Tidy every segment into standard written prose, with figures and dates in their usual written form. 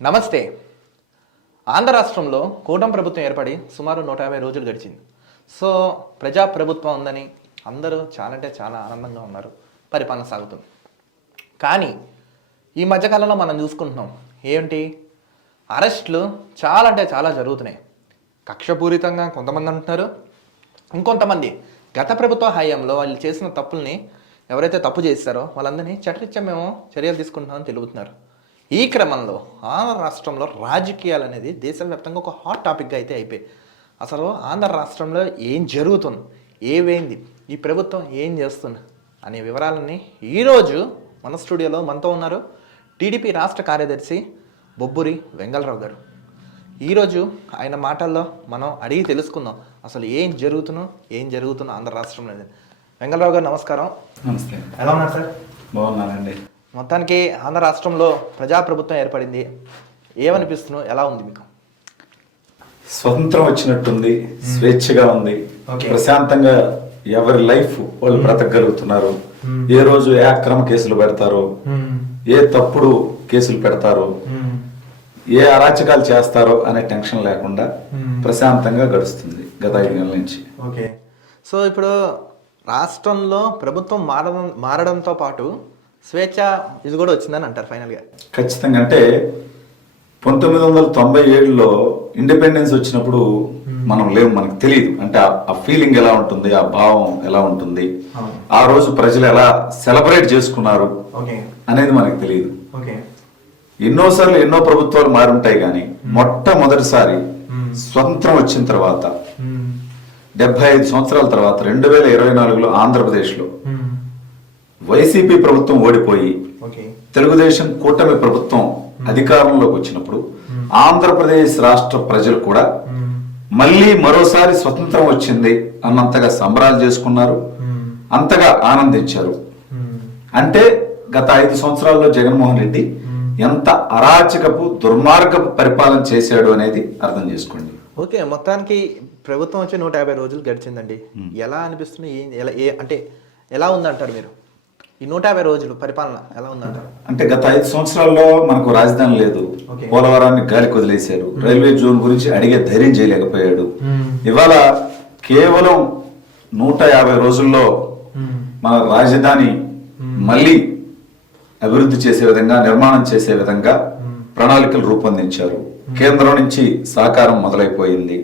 నమస్తే. ఆంధ్ర రాష్ట్రంలో కూటమి ప్రభుత్వం ఏర్పడి సుమారు 150 రోజులు గడిచింది. సో ప్రజాప్రభుత్వం ఉందని అందరూ చాలా అంటే చాలా ఆనందంగా ఉన్నారు. పరిపాలన సాగుతుంది. కానీ ఈ మధ్యకాలంలో మనం చూసుకుంటున్నాం ఏంటి, అరెస్టులు చాలా అంటే చాలా జరుగుతున్నాయి. కక్షపూరితంగా కొంతమంది అంటున్నారు, ఇంకొంతమంది గత ప్రభుత్వ హయాంలో వాళ్ళు చేసిన తప్పుల్ని ఎవరైతే తప్పు చేస్తారో వాళ్ళందరినీ చట్టరీత్యా మేము చర్యలు తీసుకుంటున్నామని తెలుపుతున్నారు. ఈ క్రమంలో ఆంధ్ర రాష్ట్రంలో రాజకీయాలు అనేది దేశవ్యాప్తంగా ఒక హాట్ టాపిక్గా అయితే అయిపోయి, అసలు ఆంధ్ర రాష్ట్రంలో ఏం జరుగుతుంది, ఏమైంది, ఈ ప్రభుత్వం ఏం చేస్తుంది అనే వివరాలన్నీ ఈరోజు మన స్టూడియోలో మనతో ఉన్నారు టీడీపీ రాష్ట్ర కార్యదర్శి బొబ్బూరి వెంగళరావు గారు. ఈరోజు ఆయన మాటల్లో మనం అడిగి తెలుసుకుందాం అసలు ఏం జరుగుతుందో ఆంధ్ర రాష్ట్రంలో. వెంగళరావు గారు నమస్కారం. నమస్తే. ఎలా ఉన్నారు సార్? బాగున్నానండి. మొత్తానికి ఆంధ్ర రాష్ట్రంలో ప్రజాప్రభుత్వం ఏర్పడింది, ఏమనిపిస్తున్నావు, ఎలా ఉంది మీకు? స్వతంత్రం వచ్చినట్టుంది, స్వేచ్ఛగా ఉంది, ప్రశాంతంగా ఎవరి లైఫ్ వాళ్ళు బ్రతకగలుగుతున్నారు. ఏ రోజు ఏ అక్రమ కేసులు పెడతారో, ఏ తప్పుడు కేసులు పెడతారో, ఏ అరాచకాలు చేస్తారో అనే టెన్షన్ లేకుండా ప్రశాంతంగా గడుస్తుంది గత 5 నెలల నుంచి. ఓకే. సో ఇప్పుడు రాష్ట్రంలో ప్రభుత్వం మారడంతో పాటు స్వేచ్ఛ ఇది కూడా వచ్చిందని అంటారు ఫైనల్గా? ఖచ్చితంగా. అంటే 1997లో ఇండిపెండెన్స్ వచ్చినప్పుడు మనం లేవు, మనకు తెలియదు. అంటే ఆ ఫీలింగ్ ఎలా ఉంటుంది, ఆ భావం ఎలా ఉంటుంది, ఆ రోజు ప్రజలు ఎలా సెలబ్రేట్ చేసుకున్నారు అనేది మనకు తెలియదు. ఎన్నోసార్లు ఎన్నో ప్రభుత్వాలు మారుంటాయి, కానీ మొట్టమొదటిసారి స్వతంత్రం వచ్చిన తర్వాత 75 సంవత్సరాల తర్వాత 2024లో ఆంధ్రప్రదేశ్లో వైసీపీ ప్రభుత్వం ఓడిపోయి తెలుగుదేశం కూటమి ప్రభుత్వం అధికారంలోకి వచ్చినప్పుడు ఆంధ్రప్రదేశ్ రాష్ట్ర ప్రజలు కూడా మళ్ళీ మరోసారి స్వతంత్రం వచ్చింది అన్నంతగా సంబరాలు చేసుకున్నారు, అంతగా ఆనందించారు. అంటే గత 5 సంవత్సరాల్లో జగన్మోహన్ రెడ్డి ఎంత అరాచకపు దుర్మార్గపు పరిపాలన చేశాడు అనేది అర్థం చేసుకోండి. ఓకే. మొత్తానికి ప్రభుత్వం వచ్చి 150 రోజులు గడిచిందండి. ఎలా అనిపిస్తుంది, అంటే ఎలా ఉందంటారు మీరు? ఈ 150 రోజులు పరిపాలన ఎలా ఉందంటారు? అంటే గత 5 సంవత్సరాల్లో మనకు రాజధాని లేదు, పోలవరాన్ని గాలికి వదిలేశారు, రైల్వే జోన్ గురించి అడిగే ధైర్యం చేయలేకపోయాడు. ఇవాళ కేవలం 150 రోజుల్లో మన రాజధాని మళ్ళీ అభివృద్ధి చేసే విధంగా, నిర్మాణం చేసే విధంగా ప్రణాళికలు రూపొందించారు. కేంద్రం నుంచి సహకారం మొదలైపోయింది.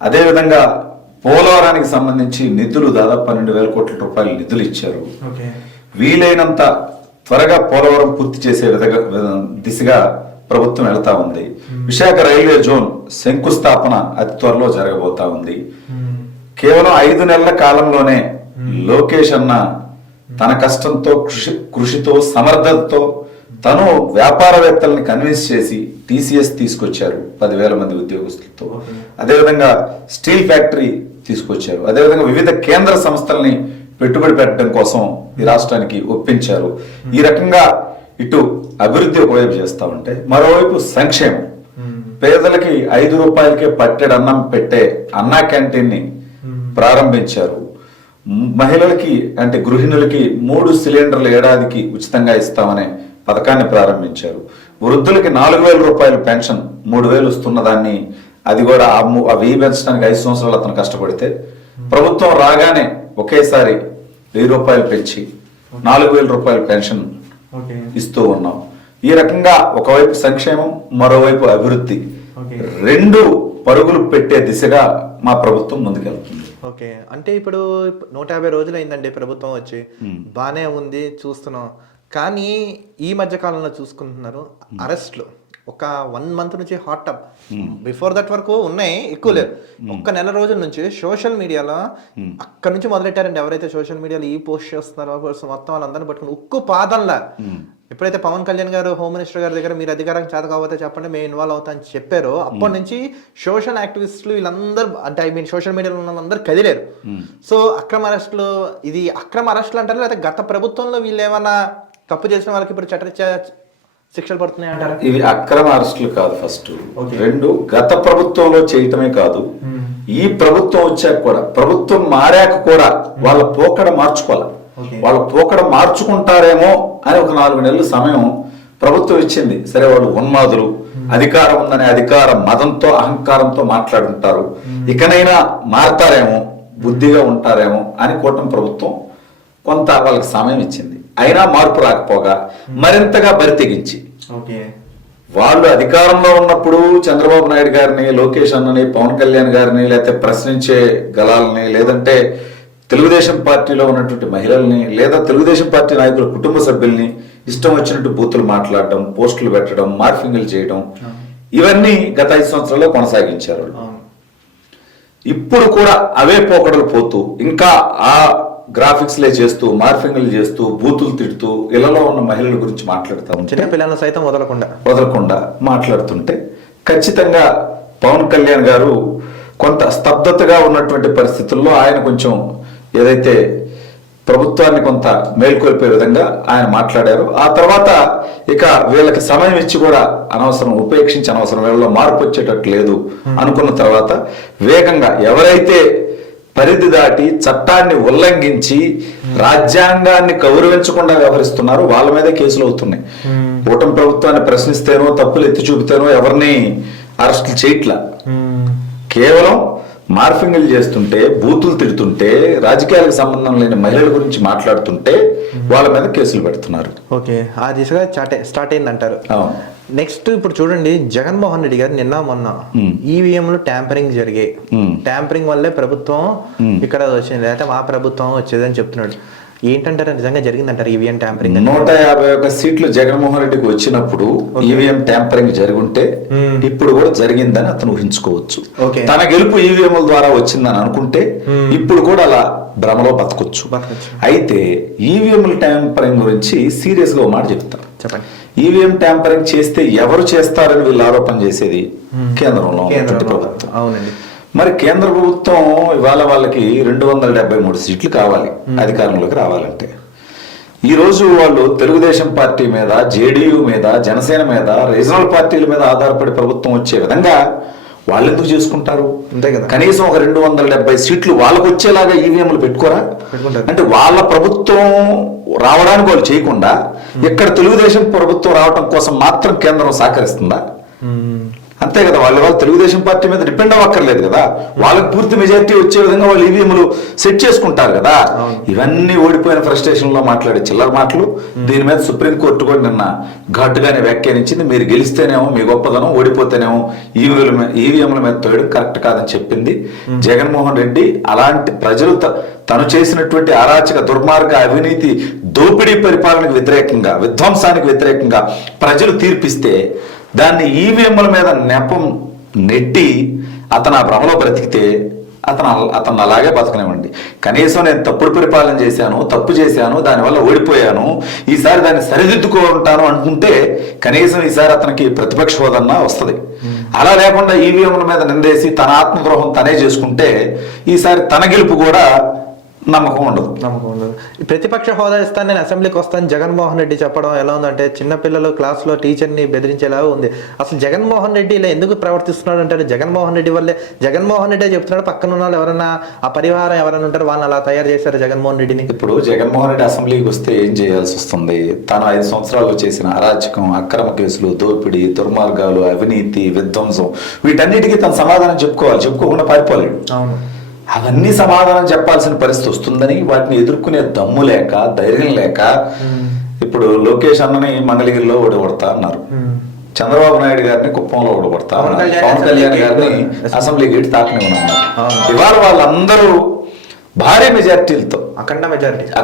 అదేవిధంగా పోలవరానికి సంబంధించి నిధులు దాదాపు 12,000 కోట్ల రూపాయల నిధులు ఇచ్చారు. వీలైనంత త్వరగా పోలవరం పూర్తి చేసే దిశగా ప్రభుత్వం వెళ్తా ఉంది. విశాఖ రైల్వే జోన్ శంకుస్థాపన అతి త్వరలో జరగబోతా ఉంది. కేవలం 5 నెలల కాలంలోనే లోకేష్ అన్న తన కష్టంతో, కృషితో, సమర్థతతో తను వ్యాపారవేత్తల్ని కన్విన్స్ చేసి TCS తీసుకొచ్చారు 10,000 మంది ఉద్యోగస్తులతో. అదేవిధంగా స్టీల్ ఫ్యాక్టరీ తీసుకొచ్చారు. అదేవిధంగా వివిధ కేంద్ర సంస్థల్ని పెట్టుబడి పెట్టడం కోసం ఈ రాష్ట్రానికి ఒప్పించారు. ఈ రకంగా ఇటు అభివృద్ధి ఒకవైపు చేస్తా ఉంటే మరోవైపు సంక్షేమం, పేదలకి 5 రూపాయలకే పట్టెడు అన్నం పెట్టే అన్నా క్యాంటీన్ ని ప్రారంభించారు. మహిళలకి అంటే గృహిణులకి 3 సిలిండర్లు ఏడాదికి ఉచితంగా ఇస్తామనే పథకాన్ని ప్రారంభించారు. వృద్ధులకి 4,000 రూపాయల పెన్షన్ 3,000 వస్తున్న దాన్ని అది కూడా ఆ వెయ్యి పెంచడానికి 5 సంవత్సరాలు అతను కష్టపడితే ప్రభుత్వం రాగానే ఒకేసారి 1,000 రూపాయలు పెంచి 4,000 రూపాయల పెన్షన్ ఇస్తూ ఉన్నాం. ఈ రకంగా ఒకవైపు సంక్షేమం, మరోవైపు అభివృద్ధి, 2 పరుగులు పెట్టే దిశగా మా ప్రభుత్వం ముందుకెళ్తుంది. ఓకే. అంటే ఇప్పుడు 150 రోజులు అయిందండి ప్రభుత్వం వచ్చి, బానే ఉంది చూస్తున్నాం. కానీ ఈ మధ్య కాలంలో చూసుకుంటున్నారు అరెస్ట్లు ఒక 1 మంత్ నుంచి హాట్ టప్, బిఫోర్ దట్ వరకు ఉన్నాయి, ఎక్కువ లేదు. ఒక్క నెల రోజుల నుంచి సోషల్ మీడియాలో అక్కడ నుంచి మొదలెట్టారండి. ఎవరైతే సోషల్ మీడియాలో ఈ పోస్ట్ చేస్తున్నారో మొత్తం వాళ్ళందరినీ పట్టుకుని ఉక్కు పాదంలా, ఎప్పుడైతే పవన్ కళ్యాణ్ గారు హోమ్ మినిస్టర్ గారి దగ్గర మీరు అధికారం చేత కాకపోతే చెప్పండి మేము ఇన్వాల్వ్ అవుతా అని చెప్పారో అప్పటి నుంచి సోషల్ యాక్టివిస్టులు వీళ్ళందరూ, అంటే సోషల్ మీడియాలో ఉన్న వాళ్ళందరూ కదిలేరు. సో అక్రమ అరెస్టులు, ఇది అక్రమ అరెస్టులు అంటారు, లేకపోతే గత ప్రభుత్వంలో వీళ్ళు ఏమైనా తప్పు చేసిన వాళ్ళకి ఇప్పుడు చట్టరీత్యా శిక్షలు పడుతున్నాయి అంటారు? ఇవి అక్రమ అరెస్టులు కాదు. ఫస్ట్ 2 గత ప్రభుత్వంలో చేయటమే కాదు, ఈ ప్రభుత్వం వచ్చాక కూడా, ప్రభుత్వం మారాక కూడా వాళ్ళ పోకడ మార్చుకోవాలి. వాళ్ళ పోకడ మార్చుకుంటారేమో అని ఒక 4 నెలల సమయం ప్రభుత్వం ఇచ్చింది. సరే వాళ్ళు ఉన్మాదులు, అధికారం ఉందనే అధికార మదంతో అహంకారంతో మాట్లాడుంటారు. ఇకనైనా మారతారేమో, బుద్ధిగా ఉంటారేమో అని కూటమి ప్రభుత్వం కొంత వాళ్ళకి సమయం ఇచ్చింది. అయినా మార్పు రాకపోగా మరింతగా బరితెగించి వాళ్ళు అధికారంలో ఉన్నప్పుడు చంద్రబాబు నాయుడు గారిని, లోకేష్ అన్నని, పవన్ కళ్యాణ్ గారిని, లేకపోతే ప్రశ్నించే గలాలని, లేదంటే తెలుగుదేశం పార్టీలో ఉన్నటువంటి మహిళల్ని, లేదా తెలుగుదేశం పార్టీ నాయకుల కుటుంబ సభ్యుల్ని ఇష్టం వచ్చినట్టు బూతులు మాట్లాడడం, పోస్టులు పెట్టడం, మార్ఫింగ్లు చేయడం, ఇవన్నీ గత 5 సంవత్సరాల్లో కొనసాగించారు. ఇప్పుడు కూడా అవే పోకడలు పోతూ ఇంకా ఆ గ్రాఫిక్స్లే చేస్తూ, మార్ఫింగ్లు చేస్తూ, బూతులు తిడుతూ, ఇళ్లలో ఉన్న మహిళల గురించి మాట్లాడుతూ ఉంటే, చిన్న పిల్లలను సైతం వదలకుండా మాట్లాడుతుంటే ఖచ్చితంగా పవన్ కళ్యాణ్ గారు కొంత స్తబ్దతగా ఉన్నటువంటి పరిస్థితుల్లో ఆయన కొంచెం ఏదైతే ప్రభుత్వాన్ని కొంత మేల్కొల్పే విధంగా ఆయన మాట్లాడారు. ఆ తర్వాత ఇక వీళ్ళకి సమయం ఇచ్చి కూడా అనవసరం ఉపేక్షించి అనవసరం వీళ్ళలో మార్పు వచ్చేటట్టు లేదు అనుకున్న తర్వాత వేగంగా ఎవరైతే పరిధి దాటి చట్టాన్ని ఉల్లంఘించి రాజ్యాంగాన్ని గౌరవించకుండా వ్యవహరిస్తున్నారో వాళ్ళ మీదే కేసులు అవుతున్నాయి. కూటమి ప్రభుత్వాన్ని ప్రశ్నిస్తేనో, తప్పులు ఎత్తి చూపితేనో ఎవరిని అరెస్టులు చేయట్లా. కేవలం మార్ఫింగ్లు చేస్తుంటే, బూతులు తిడుతుంటే, రాజకీయాలకు సంబంధం లేని మహిళల గురించి మాట్లాడుతుంటే వాళ్ళ మీద కేసులు పెడుతున్నారు. ఓకే, ఆ దిశగా స్టార్ట్ అయిందంటారు. నెక్స్ట్ ఇప్పుడు చూడండి, జగన్మోహన్ రెడ్డి గారు నిన్న మొన్న ఈవీఎంలు ట్యాంపరింగ్ జరిగాయి, ట్యాంపరింగ్ వల్లే ప్రభుత్వం ఇక్కడ వచ్చింది, లేకపోతే మా ప్రభుత్వం వచ్చేదని చెప్తున్నాడు. ఏంటంటారు, నిజంగా జరిగిందంటారు ఈవీఎం ట్యాంపరింగ్? 151 సీట్లు జగన్మోహన్ రెడ్డికి వచ్చినప్పుడు ఈవీఎం ట్యాంపరింగ్ జరుగుంటే ఇప్పుడు కూడా జరిగిందని అతను ఊహించుకోవచ్చు. తన గెలుపు ఈవీఎంల ద్వారా వచ్చిందని అనుకుంటే ఇప్పుడు కూడా అలా భ్రమలో బతకొచ్చు. అయితే ఈవీఎంల ట్యాంపరింగ్ గురించి సీరియస్ గా ఒక మాట చెప్తాను. చెప్పండి. ఈవీఎం ట్యాంపరింగ్ చేస్తే ఎవరు చేస్తారని వీళ్ళు ఆరోపణ చేసేది కేంద్రంలో ప్రభుత్వం. అవునండి. మరి కేంద్ర ప్రభుత్వం ఇవాళ వాళ్ళకి 273 సీట్లు కావాలి అధికారంలోకి రావాలంటే. ఈ రోజు వాళ్ళు తెలుగుదేశం పార్టీ మీద, జేడీయూ మీద, జనసేన మీద, రీజనల్ పార్టీల మీద ఆధారపడి ప్రభుత్వం వచ్చే విధంగా వాళ్ళు ఎందుకు చేసుకుంటారు? అంతే కదా. కనీసం ఒక 270 సీట్లు వాళ్ళకు వచ్చేలాగా ఈవీఎంలు పెట్టుకోరా? అంటే వాళ్ళ ప్రభుత్వం రావడానికి వాళ్ళు చేయకుండా ఇక్కడ తెలుగుదేశం ప్రభుత్వం రావడం కోసం మాత్రం కేంద్రం సహకరిస్తుందా? అంతే కదా. వాళ్ళు తెలుగుదేశం పార్టీ మీద డిపెండ్ అవ్వక్కర్లేదు కదా. వాళ్ళకి పూర్తి మెజారిటీ వచ్చే విధంగా వాళ్ళు ఈవీఎంలు సెట్ చేసుకుంటారు కదా. ఇవన్నీ ఓడిపోయిన ఫ్రస్ట్రేషన్ లో మాట్లాడే చిల్లర మాటలు. దీని మీద సుప్రీంకోర్టు కూడా నిన్న ఘాటుగానే వ్యాఖ్యానించింది. మీరు గెలిస్తేనేమో మీ గొప్పదనం, ఓడిపోతేనేమో ఈవీఎంల మీద తోయడం కరెక్ట్ కాదని చెప్పింది. జగన్మోహన్ రెడ్డి అలాంటి ప్రజలు తను చేసినటువంటి అరాచక, దుర్మార్గ, అవినీతి, దోపిడీ పరిపాలనకు వ్యతిరేకంగా, విధ్వంసానికి వ్యతిరేకంగా ప్రజలు తీర్పిస్తే దాన్ని ఈవీఎంల మీద నెపం నెట్టి అతను ఆ భ్రమలో బ్రతికితే అతను అలాగే బతకనివ్వండి. కనీసం నేను తప్పుడు పరిపాలన చేశాను, తప్పు చేశాను, దానివల్ల ఓడిపోయాను, ఈసారి దాన్ని సరిదిద్దుకుంటాను అనుకుంటే కనీసం ఈసారి అతనికి ప్రతిపక్ష హోదన్నా వస్తుంది. అలా లేకుండా ఈవీఎంల మీద నిందేసి తన ఆత్మద్రోహం తనే చేసుకుంటే ఈసారి తన గెలుపు కూడా నమ్మకం ఉండదు. ప్రతిపక్ష హోదా ఇస్తాను, నేను అసెంబ్లీకి వస్తాను జగన్మోహన్ రెడ్డి చెప్పడం ఎలా ఉందంటే చిన్నపిల్లలు క్లాస్లో టీచర్ని బెదిరించేలా ఉంది. అసలు జగన్మోహన్ రెడ్డి ఇలా ఎందుకు ప్రవర్తిస్తున్నాడు అంటారు? జగన్మోహన్ రెడ్డి వల్లే, జగన్మోహన్ రెడ్డి చెప్తున్నాడు, పక్కన ఉన్న వాళ్ళు ఎవరన్నా ఆ పరివారం ఎవరైనా ఉంటారు వాళ్ళని అలా తయారు చేశారు జగన్మోహన్ రెడ్డిని. ఇప్పుడు జగన్మోహన్ రెడ్డి అసెంబ్లీకి వస్తే ఏం చేయాల్సి వస్తుంది? తను 5 సంవత్సరాల్లో చేసిన అరాచకం, అక్రమ కేసులు, దోపిడీ, దుర్మార్గాలు, అవినీతి, విధ్వంసం, వీటన్నిటికీ తన సమాధానం చెప్పుకోవాలి. చెప్పుకోకుండా పారిపోలేడు. అవును. అవన్నీ సమాధానం చెప్పాల్సిన పరిస్థితి వస్తుందని వాటిని ఎదుర్కొనే దమ్ము లేక, ధైర్యం లేక ఇప్పుడు లోకేష్ అన్నని మంగళగిరిలో ఓడగొడతా అన్నారు, చంద్రబాబు నాయుడు గారిని కుప్పంలో ఓడగొడతా అన్నారు, పవన్ కళ్యాణ్ గారిని అసెంబ్లీ గేట్ తాకనివ్వనున్నారు. ఇవాళ వాళ్ళందరూ భారీ మెజార్టీలతో,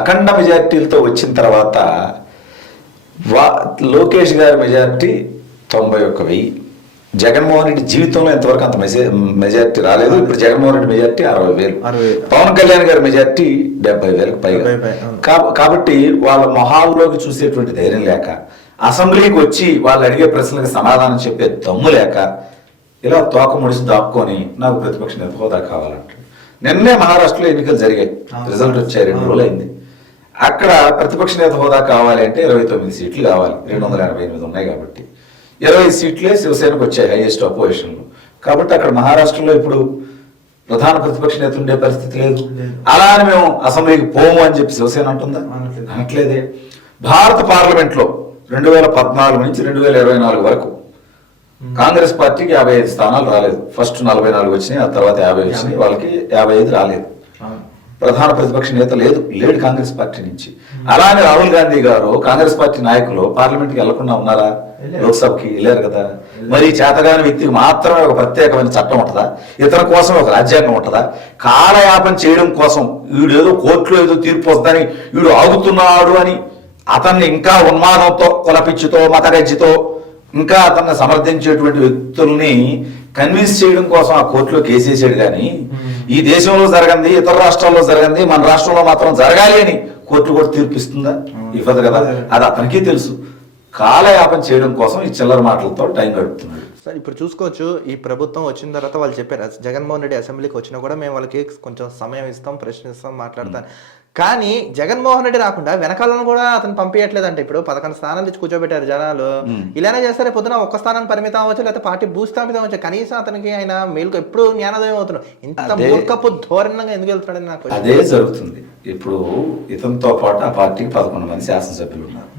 అఖండ మెజార్టీలతో వచ్చిన తర్వాత లోకేష్ గారి మెజార్టీ 91,000. జగన్మోహన్ రెడ్డి జీవితంలో ఇంతవరకు అంత మెజార్టీ రాలేదు. ఇప్పుడు జగన్మోహన్ రెడ్డి మెజార్టీ 60,000, పవన్ కళ్యాణ్ గారి మెజార్టీ 70,000 పైగా. కాబట్టి వాళ్ళ మొహాల్లోకి చూసేటువంటి ధైర్యం లేక, అసెంబ్లీకి వచ్చి వాళ్ళు అడిగే ప్రశ్నలకు సమాధానం చెప్పే దమ్ము లేక ఇలా తోక ముడిసి దాక్కొని నాకు ప్రతిపక్ష నేత హోదా కావాలంటారు. నిన్నే మహారాష్ట్రలో ఎన్నికలు జరిగాయి, రిజల్ట్ వచ్చాయి, 2 రోజులు అయింది. అక్కడ ప్రతిపక్ష నేత హోదా కావాలి అంటే 29 సీట్లు కావాలి, 288 ఉన్నాయి కాబట్టి 20 సీట్లే శివసేనకు వచ్చాయి, హైయెస్ట్ అపోజిషన్లు. కాబట్టి అక్కడ మహారాష్ట్రలో ఇప్పుడు ప్రధాన ప్రతిపక్ష నేత ఉండే పరిస్థితి లేదు. అలా అని మేము అసెంబ్లీకి పోము అని చెప్పి శివసేన అంటుందా? అనట్లేదే. భారత పార్లమెంట్లో 2014 నుంచి 2024 వరకు కాంగ్రెస్ పార్టీకి 55 స్థానాలు రాలేదు. ఫస్ట్ 44 వచ్చినాయి, ఆ తర్వాత 50 వచ్చినాయి. వాళ్ళకి 55 రాలేదు. ప్రధాన ప్రతిపక్ష నేత లేడు కాంగ్రెస్ పార్టీ నుంచి. అలానే రాహుల్ గాంధీ గారు కాంగ్రెస్ పార్టీ నాయకులు పార్లమెంట్కి వెళ్లకుండా ఉన్నారా? లోక్సభకి వెళ్ళారు కదా. మరి చేతగాని వ్యక్తికి మాత్రమే ఒక ప్రత్యేకమైన చట్టం ఉంటుందా? ఇతని కోసం ఒక రాజ్యాంగం ఉంటుందా? కాలయాపన చేయడం కోసం వీడు ఏదో కోర్టులో ఏదో తీర్పు వస్తుందని వీడు ఆగుతున్నాడు అని అతన్ని ఇంకా ఉన్మాదంతో, కులపిచ్చితో, మతగజ్జితో ఇంకా అతన్ని సమర్థించేటువంటి వ్యక్తుల్ని కన్విన్స్ చేయడం కోసం ఆ కోర్టులో కేసేసాడు. కానీ ఈ దేశంలో జరగంది, ఇతర రాష్ట్రాల్లో జరగంది, మన రాష్ట్రంలో మాత్రం జరగాలి అని కోర్టు కూడా తీర్పిస్తుందా? ఇవ్వదు కదా. అది అతనికి తెలుసు. కాలయాపన చేయడం కోసం ఈ చిల్లర మాటలతో టైం గడుపుతున్నాడు. సార్ ఇప్పుడు చూసుకోవచ్చు, ఈ ప్రభుత్వం వచ్చిన తర్వాత వాళ్ళు చెప్పారు జగన్మోహన్ రెడ్డి అసెంబ్లీకి వచ్చినా కూడా మేము వాళ్ళకి కొంచెం సమయం ఇస్తాం, ప్రశ్నిస్తాం, మాట్లాడతాం. కానీ జగన్మోహన్ రెడ్డి రాకుండా వెనకాలను కూడా అతను పంపించట్లేదంటే ఇప్పుడు 11 స్థానాలు ఇచ్చి కూర్చోబెట్టారు జనాలు. ఇలానే చేస్తారే పొద్దున ఒక్క స్థానాన్ని పరిమితం అవ్వచ్చు, లేకపోతే పార్టీ భూస్థాపితం అవ్వచ్చు. కనీసం అతనికి ఆయన మేలుకు ఎప్పుడు జ్ఞానోదయం అవుతున్నాడు. ఇంత మూర్ఖపు ధోరణంగా ఎందుకు వెళ్తున్నాడని నాకు అదే జరుగుతుంది. ఇప్పుడు ఇతనితో పాటు ఆ పార్టీకి 11 మంది శాసనసభ్యులు ఉన్నారు.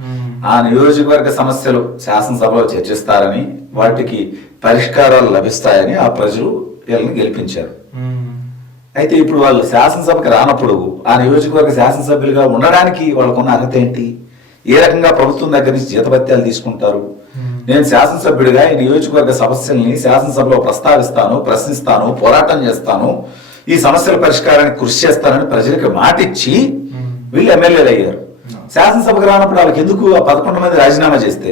ఆ నియోజకవర్గ సమస్యలు శాసనసభలో చర్చిస్తారని, వాటికి పరిష్కారాలు లభిస్తాయని ఆ ప్రజలు వీళ్ళని గెలిపించారు. అయితే ఇప్పుడు వాళ్ళు శాసనసభకి రానప్పుడు ఆ నియోజకవర్గ శాసనసభ్యులుగా ఉండడానికి వాళ్ళకున్న అర్హత ఏంటి? ఏ రకంగా ప్రభుత్వం దగ్గర నుంచి జీతభత్యాలు తీసుకుంటారు? నేను శాసనసభ్యుడిగా ఈ నియోజకవర్గ సమస్యల్ని శాసనసభలో ప్రస్తావిస్తాను, ప్రశ్నిస్తాను, పోరాటం చేస్తాను, ఈ సమస్యల పరిష్కారానికి కృషి చేస్తానని ప్రజలకు మాటిచ్చి వీళ్ళు ఎమ్మెల్యేలు అయ్యారు. శాసనసభకు రానప్పుడు వాళ్ళకి ఎందుకు ఆ 11 మంది రాజీనామా చేస్తే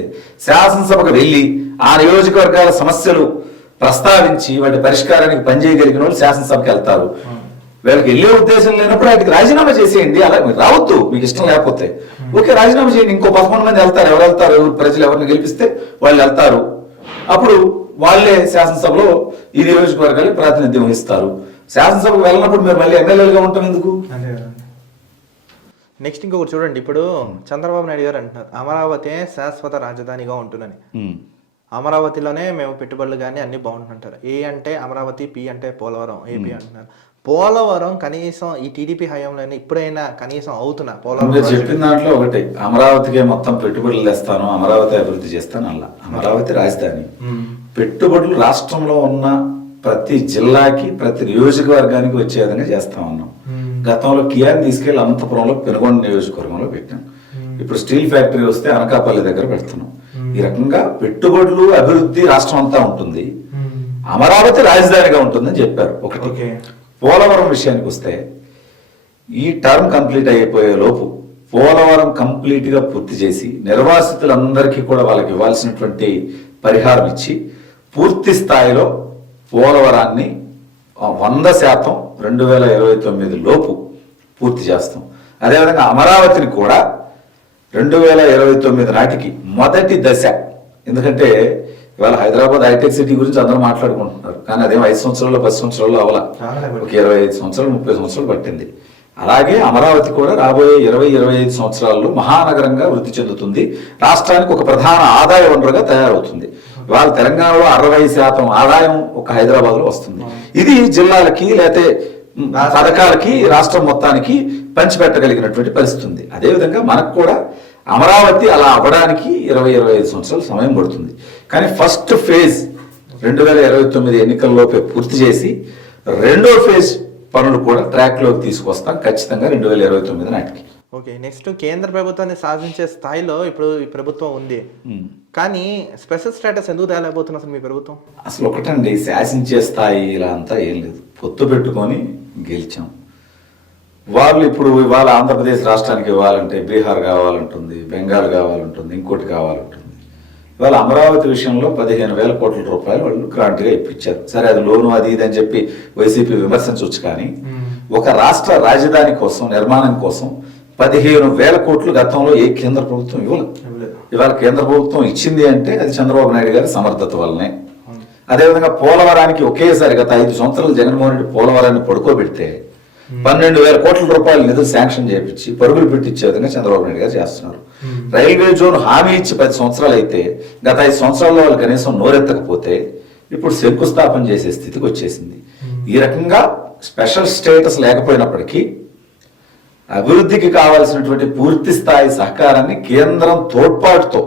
శాసనసభకు వెళ్ళి ఆ నియోజకవర్గాల సమస్యలు ప్రస్తావించి వాటి పరిష్కారానికి పనిచేయగలిగిన వాళ్ళు శాసనసభకి వెళ్తారు. వీళ్ళకి వెళ్ళే ఉద్దేశం లేనప్పుడు వాటికి రాజీనామా చేసేయండి. అలా మీరు రావద్దు, మీకు ఇష్టం లేకపోతే ఓకే రాజీనామా చేయండి. ఇంకో 11 మంది వెళ్తారు. ఎవరు వెళ్తారు? ప్రజలు ఎవరిని గెలిపిస్తే వాళ్ళు వెళ్తారు. అప్పుడు వాళ్ళే శాసనసభలో ఈ నియోజకవర్గాలకు ప్రాతినిధ్యం వహిస్తారు. శాసనసభకు వెళ్ళినప్పుడు మీరు మళ్ళీ ఎమ్మెల్యేలుగా ఉంటాం ఎందుకు? నెక్స్ట్ ఇంకొకటి చూడండి, ఇప్పుడు చంద్రబాబు నాయుడు గారు అంటున్నారు అమరావతి శాశ్వత రాజధానిగా ఉంటుందని. అమరావతిలోనే మేము పెట్టుబడులు కానీ అన్ని బాగుంటుంటారు. ఏ అంటే అమరావతి, పి అంటే పోలవరం, ఏపీ అంటున్నారు. పోలవరం కనీసం ఈ టీడీపీ హయాంలో ఇప్పుడైనా కనీసం అవుతున్నా? పోలవరం చెప్పిన దాంట్లో ఒకటి, అమరావతికి మొత్తం పెట్టుబడులు తెస్తాను, అమరావతి అభివృద్ధి చేస్తాను అలా. అమరావతి రాజధాని. పెట్టుబడులు రాష్ట్రంలో ఉన్న ప్రతి జిల్లాకి, ప్రతి నియోజకవర్గానికి వచ్చే విధంగా చేస్తా ఉన్నాం. గతంలో కియాని తీసుకెళ్లి అనంతపురంలో పెనుగొండ నియోజకవర్గంలో పెట్టాం. ఇప్పుడు స్టీల్ ఫ్యాక్టరీ వస్తే అనకాపల్లి దగ్గర పెడుతున్నాం. ఈ రకంగా పెట్టుబడులు, అభివృద్ధి రాష్ట్రం అంతా ఉంటుంది. అమరావతి రాజధానిగా ఉంటుందని చెప్పారు. ఒకటి. పోలవరం విషయానికి వస్తే ఈ టర్మ్ కంప్లీట్ అయిపోయే లోపు పోలవరం కంప్లీట్ గా పూర్తి చేసి నిర్వాసితులందరికీ కూడా వాళ్ళకి ఇవ్వాల్సినటువంటి పరిహారం ఇచ్చి పూర్తి స్థాయిలో పోలవరాన్ని 100% 2029 లోపు పూర్తి చేస్తాం. అదేవిధంగా అమరావతిని కూడా 2029 నాటికి మొదటి దశ. ఎందుకంటే ఇవాళ హైదరాబాద్ హైటెక్ సిటీ గురించి అందరూ మాట్లాడుకుంటున్నారు, కానీ అదేం 5 సంవత్సరాల్లో 10 సంవత్సరాల్లో అవలా, ఒక 25 సంవత్సరాలు 30 సంవత్సరాలు పట్టింది. అలాగే అమరావతి కూడా రాబోయే 20-25 సంవత్సరాల్లో మహానగరంగా వృద్ధి చెందుతుంది. రాష్ట్రానికి ఒక ప్రధాన ఆదాయ వనరుగా తయారవుతుంది. ఇవాళ తెలంగాణలో 60% ఆదాయం ఒక హైదరాబాద్ లో వస్తుంది. ఇది జిల్లాలకి లేకపోతే పథకాలకి రాష్ట్రం మొత్తానికి పంచిపెట్టగలిగినటువంటి పరిస్థితి ఉంది. అదేవిధంగా మనకు కూడా అమరావతి అలా అవ్వడానికి 20-25 సంవత్సరాలు సమయం పడుతుంది. కానీ ఫస్ట్ ఫేజ్ 2029 ఎన్నికల్లోపే పూర్తి చేసి రెండో ఫేజ్ పనులు కూడా ట్రాక్ లోకి తీసుకొస్తాం ఖచ్చితంగా 2029 నాటికి. ఓకే, నెక్స్ట్ కేంద్ర ప్రభుత్వాన్ని సాధించే స్థాయిలో ఇప్పుడు ఈ ప్రభుత్వం ఉంది, కానీ స్పెషల్ స్టేటస్ ఎందుకు తేలేకపోతున్నా అసలు మీ ప్రభుత్వం? అసలు ఒకటండి, శాసించే స్థాయి ఇలా అంతా ఏం లేదు. పొత్తు పెట్టుకొని గెలిచాం. వాళ్ళు ఇప్పుడు ఇవాళ ఆంధ్రప్రదేశ్ రాష్ట్రానికి ఇవ్వాలంటే బీహార్ కావాలంటుంది, బెంగాల్ కావాలంటుంది, ఇంకోటి కావాలంటుంది. ఇవాళ అమరావతి విషయంలో 15,000 కోట్ల రూపాయలు వాళ్ళు గ్రాంట్గా ఇప్పించారు. సరే అది లోను అది ఇది అని చెప్పి వైసీపీ విమర్శించవచ్చు, కానీ ఒక రాష్ట్ర రాజధాని కోసం, నిర్మాణం కోసం 15,000 కోట్లు గతంలో ఏ కేంద్ర ప్రభుత్వం ఇవ్వలేదు. ఇవాళ కేంద్ర ప్రభుత్వం ఇచ్చింది అంటే అది చంద్రబాబు నాయుడు గారి సమర్థత వల్లనే. అదేవిధంగా పోలవరానికి ఒకేసారి గత 5 సంవత్సరాలు జగన్మోహన్ రెడ్డి పోలవరాన్ని పడుకోబెడితే 12,000 కోట్ల రూపాయలు నిధులు శాంక్షన్ చేయించి పరుగులు పెట్టించే విధంగా చంద్రబాబు నాయుడు గారు చేస్తున్నారు. రైల్వే జోన్ హామీ ఇచ్చి 10 సంవత్సరాలు అయితే గత 5 సంవత్సరాల్లో వాళ్ళు కనీసం నోరెత్తకపోతే ఇప్పుడు శంకుస్థాపన చేసే స్థితికి వచ్చేసింది. ఈ రకంగా స్పెషల్ స్టేటస్ లేకపోయినప్పటికీ అభివృద్ధికి కావాల్సినటువంటి పూర్తి స్థాయి సహకారాన్ని కేంద్రం తోడ్పాటుతో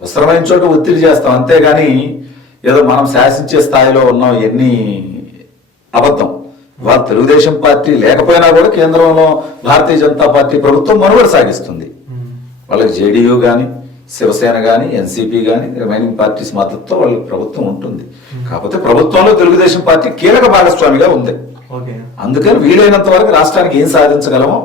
అవసరమైన చోట ఒత్తిడి చేస్తాం. అంతేగాని ఏదో మనం శాసించే స్థాయిలో ఉన్నాం ఎన్ని అబద్ధం. వాళ్ళ తెలుగుదేశం పార్టీ లేకపోయినా కూడా కేంద్రంలో భారతీయ జనతా పార్టీ ప్రభుత్వం మనుగడ సాగిస్తుంది. వాళ్ళకి జేడీయూ కానీ, శివసేన కానీ, ఎన్సీపీ కానీ, రిమైనింగ్ పార్టీస్ మద్దతుతో వాళ్ళకి ప్రభుత్వం ఉంటుంది. కాకపోతే ప్రభుత్వంలో తెలుగుదేశం పార్టీ కీలక భాగస్వామిగా ఉంది. అందుకని వీలైనంత వరకు రాష్ట్రానికి ఏం సాధించగలమో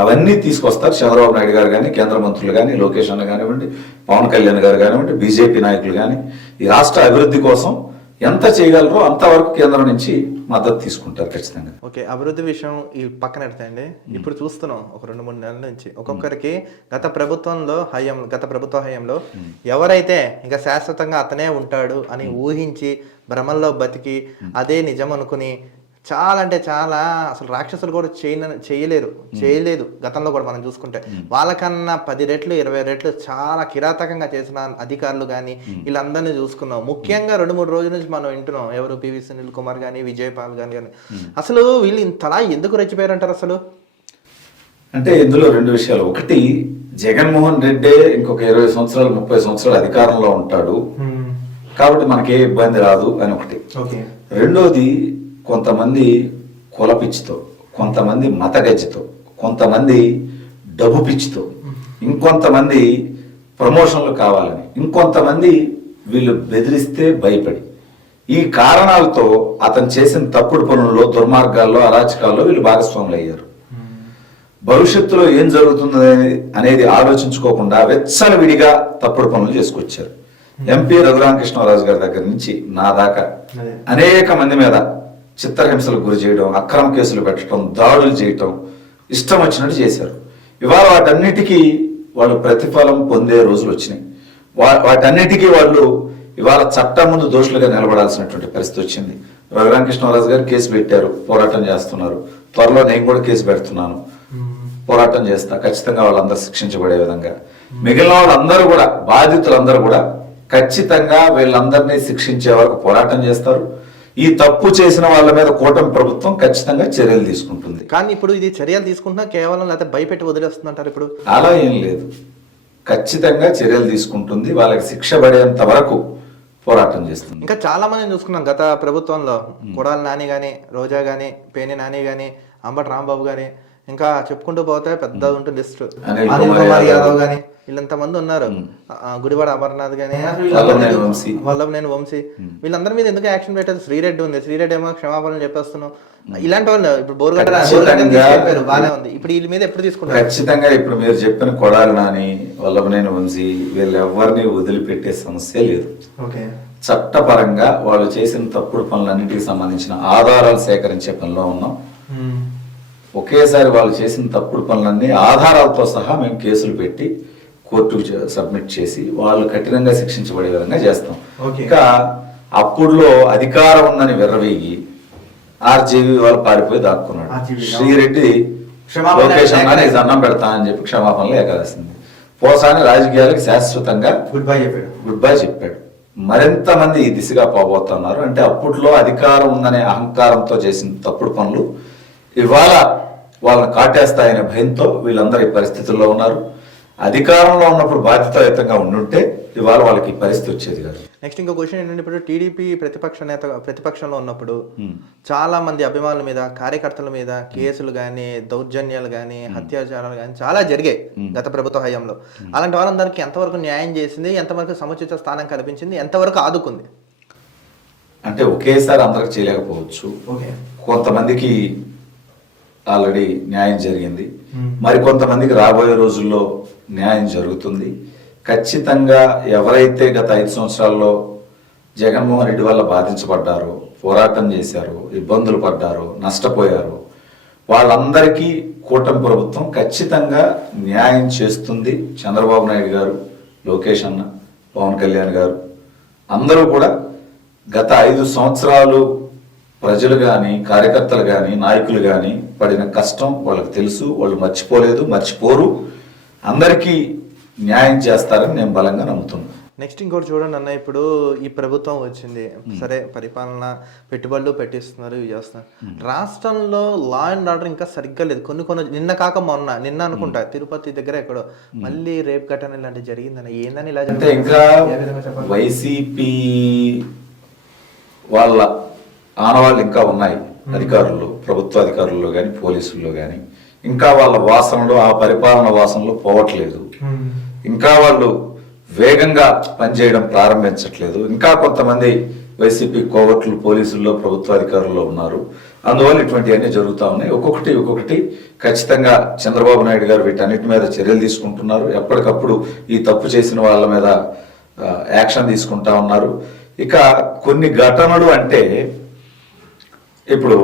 అవన్నీ తీసుకొస్తారు చంద్రబాబు నాయుడు గారు కానీ, కేంద్ర మంత్రులు కానీ, లోకేష్ అన్న కానివ్వండి, పవన్ కళ్యాణ్ గారు కానివ్వండి, బీజేపీ నాయకులు కానీ ఈ రాష్ట్ర అభివృద్ధి కోసం ఎంత చేయగలరో అంతవరకు కేంద్రం నుంచి మద్దతు తీసుకుంటారు ఖచ్చితంగా. ఓకే, అభివృద్ధి విషయం ఈ పక్కన పెడతాయండి. ఇప్పుడు చూస్తున్నాం ఒక 2-3 నెలల నుంచి ఒక్కొక్కరికి గత ప్రభుత్వ హయాంలో ఎవరైతే ఇంకా శాశ్వతంగా అతనే ఉంటాడు అని ఊహించి భ్రమల్లో బతికి అదే నిజం అనుకుని చాలా అంటే చాలా అసలు రాక్షసులు కూడా చేయలేదు గతంలో కూడా మనం చూసుకుంటే. వాళ్ళకన్నా 10 రెట్లు 20 రెట్లు చాలా కిరాతకంగా చేసిన అధికారులు కానీ వీళ్ళందరినీ చూసుకున్నాం. ముఖ్యంగా 2-3 రోజుల నుంచి మనం వింటున్నాం ఎవరు పివి సునీల్ కుమార్ కానీ, విజయపాల్ కానీ అసలు వీళ్ళు ఇంతలా ఎందుకు రెచ్చిపోయారంటారు అసలు? అంటే ఇందులో 2 విషయాలు. ఒకటి, జగన్మోహన్ రెడ్డి ఇంకొక 20 సంవత్సరాలు 30 సంవత్సరాలు అధికారంలో ఉంటాడు కాబట్టి మనకే ఇబ్బంది రాదు అని ఒకటి. రెండోది, కొంతమంది కుల పిచ్చితో, కొంతమంది మత గజ్జితో, కొంతమంది డబ్బు పిచ్చితో, ఇంకొంతమంది ప్రమోషన్లు కావాలని, ఇంకొంతమంది వీళ్ళు బెదిరిస్తే భయపడి, ఈ కారణాలతో అతను చేసిన తప్పుడు పనుల్లో, దుర్మార్గాల్లో, అరాచకాల్లో వీళ్ళు భాగస్వాములు అయ్యారు. భవిష్యత్తులో ఏం జరుగుతుంది అనేది ఆలోచించుకోకుండా విడిగా తప్పుడు పనులు చేసుకొచ్చారు. ఎంపీ రఘురామకృష్ణరాజు గారి దగ్గర నుంచి నా దాకా అనేక మంది మీద చిత్రహింసలకు గురి చేయడం, అక్రమ కేసులు పెట్టడం, దాడులు చేయటం, ఇష్టం వచ్చినట్టు చేశారు. ఇవాళ వాటన్నిటికీ వాళ్ళు ప్రతిఫలం పొందే రోజులు వచ్చినాయి. వాటన్నిటికీ వాళ్ళు ఇవాళ చట్టం ముందు దోషులుగా నిలబడాల్సినటువంటి పరిస్థితి వచ్చింది. రఘురామకృష్ణరాజు గారు కేసు పెట్టారు, పోరాటం చేస్తున్నారు. త్వరలో నేను కూడా కేసు పెడుతున్నాను, పోరాటం చేస్తా. ఖచ్చితంగా వాళ్ళందరూ శిక్షించబడే విధంగా మిగిలిన వాళ్ళందరూ కూడా, బాధితులందరూ కూడా ఖచ్చితంగా వీళ్ళందరినీ శిక్షించే వరకు పోరాటం చేస్తారు. ఈ తప్పు చేసిన వాళ్ళ మీద కూటమి ప్రభుత్వం ఖచ్చితంగా చర్యలు తీసుకుంటుంది. కానీ ఇప్పుడు ఇది చర్యలు తీసుకుంటున్నా కేవలం లేకపోతే భయపెట్టి వదిలేస్తుందంటారు? ఇప్పుడు అలా ఏం లేదు, ఖచ్చితంగా చర్యలు తీసుకుంటుంది. వాళ్ళకి శిక్ష పడేంత వరకు పోరాటం చేస్తుంది. ఇంకా చాలా మందిని చూసుకున్నాం గత ప్రభుత్వంలో. కొడాలి నాని కానీ, రోజా కానీ, పేని నాని కానీ, అంబటి రాంబాబు కానీ, ఇంకా చెప్పుకుంటూ పోతే పెద్ద ఉంటుంది లిస్ట్. అనిల్ కుమార్ యాదవ్ కానీ వీళ్ళంతమంది ఉన్నారు. గుడివాడ అమర్నాథ్ కానీ, వల్లభనేని వంశీ, వీళ్ళందరి మీద ఎందుకు యాక్షన్ పెట్టారు? శ్రీరెడ్డి ఉంది, శ్రీరెడ్డి ఏమో క్షమాపణలు చెప్పేస్తున్నాం. ఇలాంటి వాళ్ళు ఇప్పుడు బోర్గడ్డ బాగానే ఉంది. ఇప్పుడు వీళ్ళ మీద ఎప్పుడు తీసుకుంటారు? ఖచ్చితంగా ఇప్పుడు మీరు చెప్పిన కొడాలి నాని, వల్లభనేని వంశీ వీళ్ళు ఎవరిని వదిలిపెట్టే సమస్య లేదు. చట్టపరంగా వాళ్ళు చేసిన తప్పుడు పనులన్నింటికి సంబంధించిన ఆధారాలు సేకరించే పనిలో ఉన్నాం. ఒకేసారి వాళ్ళు చేసిన తప్పుడు పనులన్నీ ఆధారాలతో సహా మేము కేసులు పెట్టి కోర్టుకు సబ్మిట్ చేసి వాళ్ళు కఠినంగా శిక్షించబడే విధంగా చేస్తాం. ఇంకా అప్పుడులో అధికారం ఉందని విర్రవీగి ఆర్జీవి వాళ్ళు పారిపోయి దాక్కున్నాడు. శ్రీరెడ్డి లోకేష్ అన్న అన్నం పెడతా అని చెప్పి క్షమాపణలు ఏకాదశింది. పోసాని రాజకీయాలకు శాశ్వతంగా గుడ్ బై చెప్పాడు. మరింత మంది ఈ దిశగా పోబోతున్నారు. అంటే అప్పట్లో అధికారం ఉందనే అహంకారంతో చేసిన తప్పుడు పనులు ఇవాళ వాళ్ళని కాటేస్తాయనే భయంతో వీళ్ళందరూ ఈ పరిస్థితుల్లో ఉన్నారు. అధికారంలో ఉన్నప్పుడు బాధ్యతాయుతంగా ఉండుంటే ఇవాళ వాళ్ళకి పరిస్థితి వచ్చేది కాదు. నెక్స్ట్ ఇంకో క్వశ్చన్ ఏంటంటే, ఇప్పుడు టీడీపీ ప్రతిపక్షంలో ఉన్నప్పుడు చాలా మంది అభిమానుల మీద, కార్యకర్తల మీద కేసులు కానీ, దౌర్జన్యాలు కానీ, అత్యాచారాలు కానీ చాలా జరిగాయి గత ప్రభుత్వ హయాంలో. అలాంటి వాళ్ళందరికీ ఎంతవరకు న్యాయం చేసింది, ఎంతవరకు సముచిత స్థానం కల్పించింది, ఎంతవరకు ఆదుకుంది? అంటే ఒకేసారి అందరికి చేయలేకపోవచ్చు. కొంతమందికి ఆల్రెడీ న్యాయం జరిగింది, మరి కొంతమందికి రాబోయే రోజుల్లో న్యాయం జరుగుతుంది. ఖచ్చితంగా ఎవరైతే గత 5 సంవత్సరాల్లో జగన్మోహన్ రెడ్డి వల్ల బాధించబడ్డారో, పోరాటం చేశారో, ఇబ్బందులు పడ్డారో, నష్టపోయారో వాళ్ళందరికీ కూటమి ప్రభుత్వం ఖచ్చితంగా న్యాయం చేస్తుంది. చంద్రబాబు నాయుడు గారు, లోకేష్ అన్న, పవన్ కళ్యాణ్ గారు అందరూ కూడా గత 5 సంవత్సరాలు ప్రజలు కానీ, కార్యకర్తలు కానీ, నాయకులు కానీ పడిన కష్టం వాళ్ళకి తెలుసు. వాళ్ళు మర్చిపోలేదు, మర్చిపోరు. అందరికీ న్యాయం చేస్తారని నేను బలంగా నమ్ముతున్నాను. నెక్స్ట్ ఇంకోటి చూడండి అన్న, ఇప్పుడు ఈ ప్రభుత్వం వచ్చింది, సరే పరిపాలన పెట్టుబడులు పెట్టిస్తున్నారు, ఇవి చేస్తున్నారు. రాష్ట్రంలో లా అండ్ ఆర్డర్ ఇంకా సరిగ్గా లేదు. కొన్ని నిన్న కాక నిన్న అనుకుంటా తిరుపతి దగ్గర ఎక్కడో మళ్ళీ రేప్ ఘటన ఇలాంటి జరిగిందని ఏందని ఇలా అంటే ఇంకా వైసీపీ వాళ్ళ ఆనవాళ్ళు ఇంకా ఉన్నాయి అధికారుల్లో, ప్రభుత్వ అధికారుల్లో కానీ పోలీసుల్లో కానీ. ఇంకా వాళ్ళ వాసనలో, ఆ పరిపాలన వాసనలో పోవట్లేదు. ఇంకా వాళ్ళు వేగంగా పనిచేయడం ప్రారంభించట్లేదు. ఇంకా కొంతమంది వైసీపీ కోవట్లు పోలీసుల్లో, ప్రభుత్వ అధికారుల్లో ఉన్నారు. అందువల్ల ఇటువంటివన్నీ జరుగుతూ ఉన్నాయి. ఒక్కొక్కటి ఖచ్చితంగా చంద్రబాబు నాయుడు గారు వీటన్నిటి మీద చర్యలు తీసుకుంటున్నారు. ఎప్పటికప్పుడు ఈ తప్పు చేసిన వాళ్ళ మీద యాక్షన్ తీసుకుంటా ఉన్నారు. ఇక కొన్ని ఘటనలు అంటే ఇప్పుడు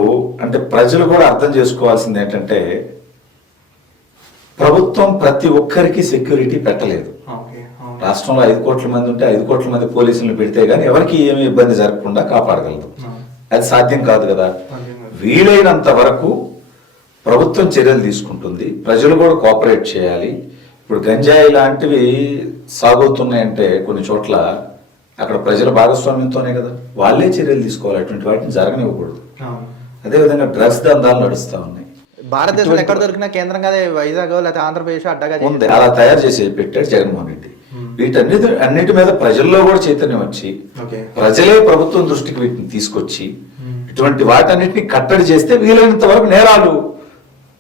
అంటే ప్రజలు కూడా అర్థం చేసుకోవాల్సింది ఏంటంటే, ప్రభుత్వం ప్రతి ఒక్కరికి సెక్యూరిటీ పెట్టలేదు. రాష్ట్రంలో 5 కోట్ల మంది ఉంటే 5 కోట్ల మంది పోలీసులను పెడితే గానీ ఎవరికి ఏమీ ఇబ్బంది జరగకుండా కాపాడగలదు. అది సాధ్యం కాదు కదా. వీలైనంత వరకు ప్రభుత్వం చర్యలు తీసుకుంటుంది, ప్రజలు కూడా కోఆపరేట్ చేయాలి. ఇప్పుడు గంజాయి లాంటివి సాగుతున్నాయంటే కొన్ని చోట్ల అక్కడ ప్రజల భాగస్వామ్యంతోనే కదా, వాళ్ళే చర్యలు తీసుకోవాలి. అటువంటి వాటిని జరగనివ్వకూడదు. అదేవిధంగా డ్రగ్స్ దందాలు నడుస్తూ ఉన్నాయి. భారతదేశంలో ఎక్కడ దొరికినా కేంద్రంగా వైజాగ్ లేకపోతే ఆంధ్రప్రదేశ్ అడ్డగా ఉంది. అలా తయారు చేసి పెట్టాడు జగన్మోహన్ రెడ్డి. అన్నిటి మీద ప్రజల్లో కూడా చైతన్యం వచ్చి ప్రజలే ప్రభుత్వం దృష్టికి వీటిని తీసుకొచ్చి ఇటువంటి వాటన్నిటిని కట్టడి చేస్తే వీలైనంత వరకు నేరాలు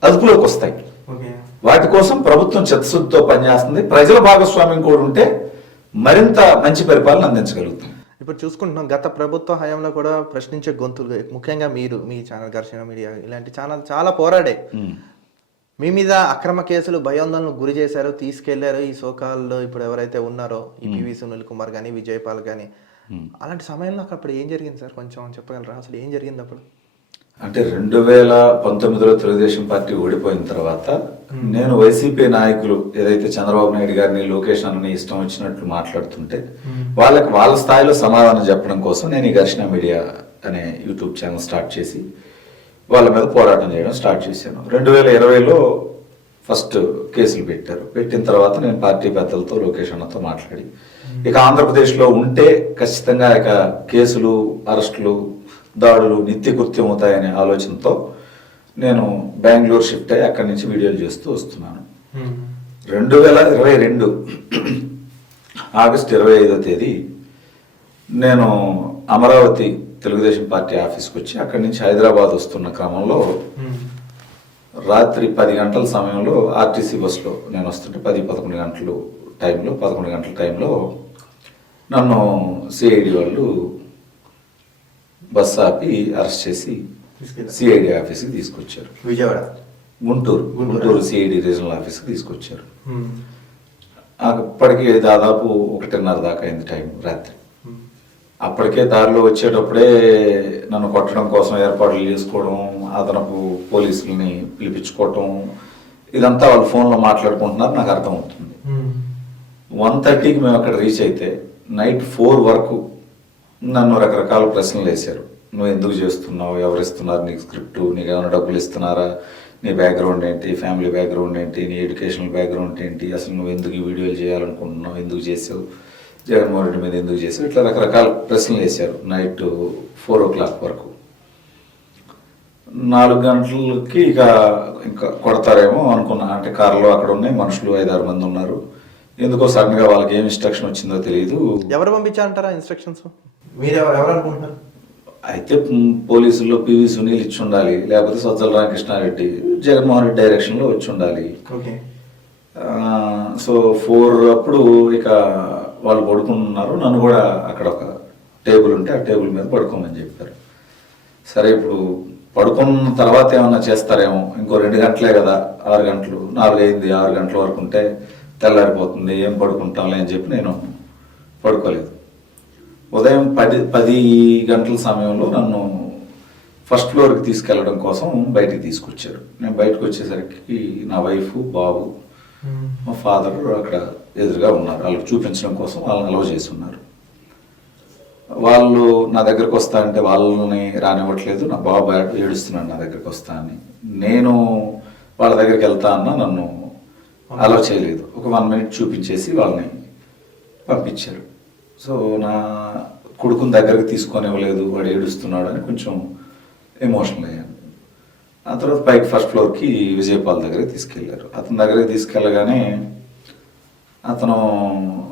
అదుపులోకి వస్తాయి. వాటి కోసం ప్రభుత్వం చిత్తశుద్ధితో పనిచేస్తుంది. ప్రజల భాగస్వామ్యం కూడా ఉంటే మరింత మంచి పరిపాలన అందించగలుగుతాం. ఇప్పుడు చూసుకుంటున్నాం, గత ప్రభుత్వ హయాంలో కూడా ప్రశ్నించే గొంతులు, ముఖ్యంగా మీరు, మీ ఛానల్ ఘర్షణ మీడియా ఇలాంటి ఛానల్ చాలా పోరాడే. మీ మీద అక్రమ కేసులు, భయాందోళనకు గురి చేశారు, తీసుకెళ్లారు. ఈ సోకాల్లో ఇప్పుడు ఎవరైతే ఉన్నారో ఈ పివి సునీల్ కుమార్ కానీ, విజయపాల్ కానీ, అలాంటి సమయంలో అప్పుడు ఏం జరిగింది సార్? కొంచెం చెప్పగలరా? అసలు ఏం జరిగింది అప్పుడు? అంటే 2019లో తెలుగుదేశం పార్టీ ఓడిపోయిన తర్వాత నేను వైసీపీ నాయకులు ఏదైతే చంద్రబాబు నాయుడు గారిని, లోకేష్ అన్నని ఇష్టం వచ్చినట్లు మాట్లాడుతుంటే వాళ్ళకి వాళ్ళ స్థాయిలో సమాధానం చెప్పడం కోసం నేను ఈ ఘర్షణ మీడియా అనే యూట్యూబ్ ఛానల్ స్టార్ట్ చేసి వాళ్ళ మీద పోరాటం చేయడం స్టార్ట్ చేశాను. 2020లో ఫస్ట్ కేసులు పెట్టారు. పెట్టిన తర్వాత నేను పార్టీ పెద్దలతో, లోకేష్ అన్నతో మాట్లాడి ఇక ఆంధ్రప్రదేశ్లో ఉంటే ఖచ్చితంగా ఇక కేసులు, అరెస్టులు, దాడులు నిత్యకృత్యం అవుతాయనే ఆలోచనతో నేను బెంగళూరు షిఫ్ట్ అయ్యి అక్కడి నుంచి వీడియోలు చేస్తూ వస్తున్నాను. 2022 ఆగస్టు 25వ తేదీ నేను అమరావతి తెలుగుదేశం పార్టీ ఆఫీస్కి వచ్చి అక్కడి నుంచి హైదరాబాద్ వస్తున్న క్రమంలో రాత్రి 10 గంటల సమయంలో ఆర్టీసీ బస్సులో నేను వస్తుంటే 10-11 గంటల టైంలో నన్ను సిఐడి వాళ్ళు బస్సు ఆపి అరెస్ట్ చేసి సిఐడి ఆఫీస్కి తీసుకొచ్చారు. విజయవాడ, గుంటూరు సిఐడి రీజనల్ ఆఫీస్కి తీసుకొచ్చారు. అప్పటికి దాదాపు 1:30 దాకా అయింది టైం, రాత్రి. అప్పటికే దారిలో వచ్చేటప్పుడే నన్ను కొట్టడం కోసం ఏర్పాట్లు చేసుకోవడం, అదనపు పోలీసుల్ని పిలిపించుకోవటం, ఇదంతా వాళ్ళు ఫోన్లో మాట్లాడుకుంటున్నారు. నాకు అర్థమవుతుంది. 1:30కి మేము అక్కడ రీచ్ అయితే నైట్ 4 వరకు నన్ను రకరకాల ప్రశ్నలు వేశారు. నువ్వు ఎందుకు చేస్తున్నావు, ఎవరు ఇస్తున్నారు నీకు స్క్రిప్ట్, నీకు ఏమైనా డబ్బులు ఇస్తున్నారా, నీ బ్యాక్గ్రౌండ్ ఏంటి, ఫ్యామిలీ బ్యాక్గ్రౌండ్ ఏంటి, నీ ఎడ్యుకేషనల్ బ్యాక్గ్రౌండ్ ఏంటి, అసలు నువ్వు ఎందుకు ఈ వీడియోలు చేయాలనుకుంటున్నావు, ఎందుకు చేసావు, జగన్మోహన్ రెడ్డి మీద ఎందుకు చేసావు, ఇట్లా రకరకాల ప్రశ్నలు వేశారు. నైట్ 4 o'clock వరకు. 4 గంటలకి ఇంకా కొడతారేమో అనుకున్నా. అంటే కారులో అక్కడ ఉన్నాయి మనుషులు, 5-6 మంది ఉన్నారు. ఎందుకో సడన్ గా వాళ్ళకి ఏం ఇన్స్ట్రక్షన్ వచ్చిందో తెలియదు. ఎవరు పంపించారంటారా ఇన్స్ట్రక్షన్స్? మీరు ఎవరు అనుకుంటున్నారు? అయితే పోలీసుల్లో పివి సునీల్ ఇచ్చి ఉండాలి, లేకపోతే సజ్జల రామకృష్ణారెడ్డి, జగన్మోహన్ రెడ్డి డైరెక్షన్లో వచ్చి ఉండాలి. సో 4 అప్పుడు ఇక వాళ్ళు పడుకున్నారు. నన్ను కూడా అక్కడ ఒక టేబుల్ ఉంటే ఆ టేబుల్ మీద పడుకోమని చెప్పారు. సరే, ఇప్పుడు పడుకున్న తర్వాత ఏమన్నా చేస్తారేమో, ఇంకో 2 గంటలే కదా, 6 గంటలు, 4 అయింది, 6 గంటల వరకు ఉంటే తెల్లారిపోతుంది, ఏం పడుకుంటాంలే అని చెప్పి నేను పడుకోలేదు. ఉదయం 10 గంటల సమయంలో నన్ను ఫస్ట్ ఫ్లోర్కి తీసుకెళ్లడం కోసం బయటికి తీసుకొచ్చారు. నేను బయటకు వచ్చేసరికి నా వైఫ్, బాబు, మా ఫాదర్ అక్కడ ఎదురుగా ఉన్నారు. వాళ్ళకి చూపించడం కోసం వాళ్ళని అలౌ చేసి ఉన్నారు. వాళ్ళు నా దగ్గరకు వస్తా అంటే వాళ్ళని రానివ్వట్లేదు. నా బాబు ఏడుస్తున్నాడు నా దగ్గరకు వస్తా అని. నేను వాళ్ళ దగ్గరికి వెళ్తా అన్నా నన్ను అలౌ చేయలేదు. ఒక 1 minute చూపించేసి వాళ్ళని పంపించారు. సో నా కొడుకుని దగ్గరకు తీసుకొని ఇవ్వలేదు, వాడు ఏడుస్తున్నాడు అని కొంచెం ఎమోషనల్ అయ్యాను. ఆ తర్వాత పైకి ఫస్ట్ ఫ్లోర్కి విజయపాల్ దగ్గరికి తీసుకెళ్లారు. అతని దగ్గరికి తీసుకెళ్ళగానే అతను,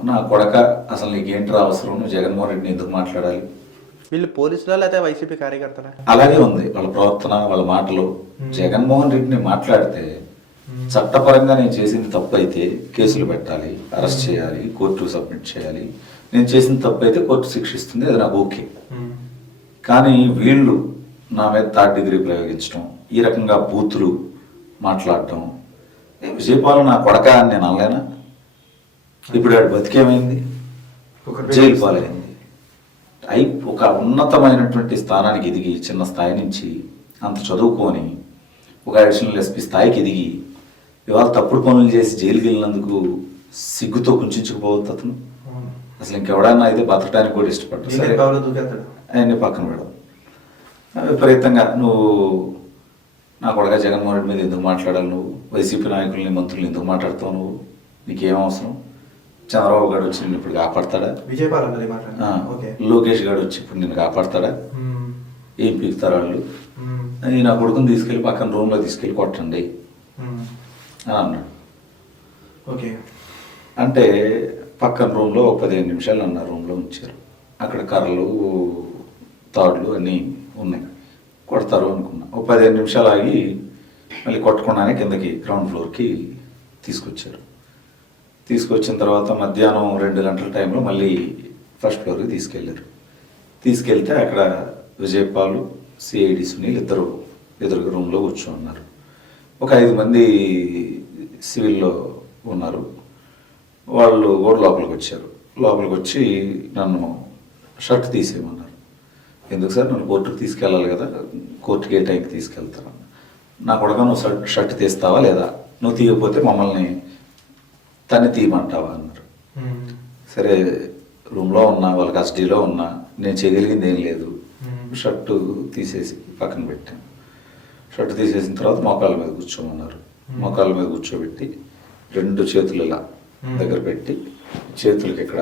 నా కొడక అసలు నీకేంటి అవసరం, నువ్వు జగన్మోహన్ రెడ్డిని ఎందుకు మాట్లాడాలి, వీళ్ళు పోలీసులా లేకపోతే వైసీపీ కార్యకర్తలా? అలాగే ఉంది వాళ్ళ ప్రవర్తన, వాళ్ళ మాటలు. జగన్మోహన్ రెడ్డిని మాట్లాడితే చట్టపరంగా నేను చేసింది తప్పు అయితే కేసులు పెట్టాలి, అరెస్ట్ చేయాలి, కోర్టు సబ్మిట్ చేయాలి. నేను చేసిన తప్పు అయితే కోర్టు శిక్షిస్తుంది, అది నాకు ఓకే. కానీ వీళ్ళు నా మీద థర్డ్ డిగ్రీ ప్రయోగించడం, ఈ రకంగా బూతులు మాట్లాడటం. విజయపాలన నా కొడక అని నేను అనలేనా? ఇప్పుడు వాడు బతికేమైంది, జైలు పాలైంది. ఒక ఉన్నతమైనటువంటి స్థానానికి ఎదిగి, చిన్న స్థాయి నుంచి అంత చదువుకొని ఒక అడిషనల్ ఎస్పీ స్థాయికి ఎదిగి ఇవాళ తప్పుడు పనులు చేసి జైలుకి వెళ్ళినందుకు సిగ్గుతో కుంచుకుపోవద్దు అతను. అసలు ఇంకెవడన్నా అయితే బతకడానికి కూడా ఇష్టపడ్డా సరే ఆయన్ని పక్కన పెడదు. విపరీతంగా నువ్వు నా కొడగా జగన్మోహన్ రెడ్డి మీద ఎందుకు మాట్లాడాలి, నువ్వు వైసీపీ నాయకుల్ని మంత్రులు ఎందుకు మాట్లాడతావు, నువ్వు నీకేం అవసరం, చంద్రబాబు గారు వచ్చి నిన్ను ఇప్పుడు కాపాడతాడా, లోకేష్ గారు వచ్చి ఇప్పుడు నిన్ను కాపాడతాడా, ఏం పీకుతారు వాళ్ళు, నా కొడుకుని తీసుకెళ్ళి పక్కన రూమ్లో తీసుకెళ్ళి కొట్టండి అని అన్నాడు. ఓకే అంటే పక్కన రూమ్లో ఒక 15 నిమిషాలు అన్న రూమ్లో ఉంచారు. అక్కడ కర్రలు, తాడులు అన్నీ ఉన్నాయి, కొడతారు అనుకున్నా. ఒక 15 నిమిషాలు ఆగి మళ్ళీ కొట్టకుండానే కిందకి గ్రౌండ్ ఫ్లోర్కి తీసుకొచ్చారు. తీసుకొచ్చిన తర్వాత మధ్యాహ్నం 2 గంటల టైంలో మళ్ళీ ఫస్ట్ ఫ్లోర్కి తీసుకెళ్ళారు. తీసుకెళ్తే అక్కడ విజయపాల్, సిఐడి సునీల్ ఇద్దరు ఎదురుగా రూమ్లో కూర్చోన్నారు. ఒక 5 మంది సివిల్లో ఉన్నారు. వాళ్ళు కూడా లోపలికి వచ్చారు. లోపలికి వచ్చి నన్ను షర్ట్ తీసేయమన్నారు. ఎందుకు సార్, నన్ను కోర్టుకు తీసుకెళ్ళాలి కదా, కోర్టుకి ఏ టైంకి తీసుకెళ్తాను. నా కొడుకు నువ్వు షర్ట్ తీస్తావా లేదా, నువ్వు తీయకపోతే మమ్మల్ని తన్ని తీయమంటావా అన్నారు. సరే రూమ్లో ఉన్నా, వాళ్ళ కస్టడీలో ఉన్నా, నేను చేయగలిగింది ఏం లేదు. షర్టు తీసేసి పక్కన పెట్టాను. షర్టు తీసేసిన తర్వాత మోకాళ్ళ మీద కూర్చోమన్నారు. మోకాళ్ళ మీద కూర్చోబెట్టి 2 చేతులు ఇలా దగ్గర పెట్టి చేతులకి ఇక్కడ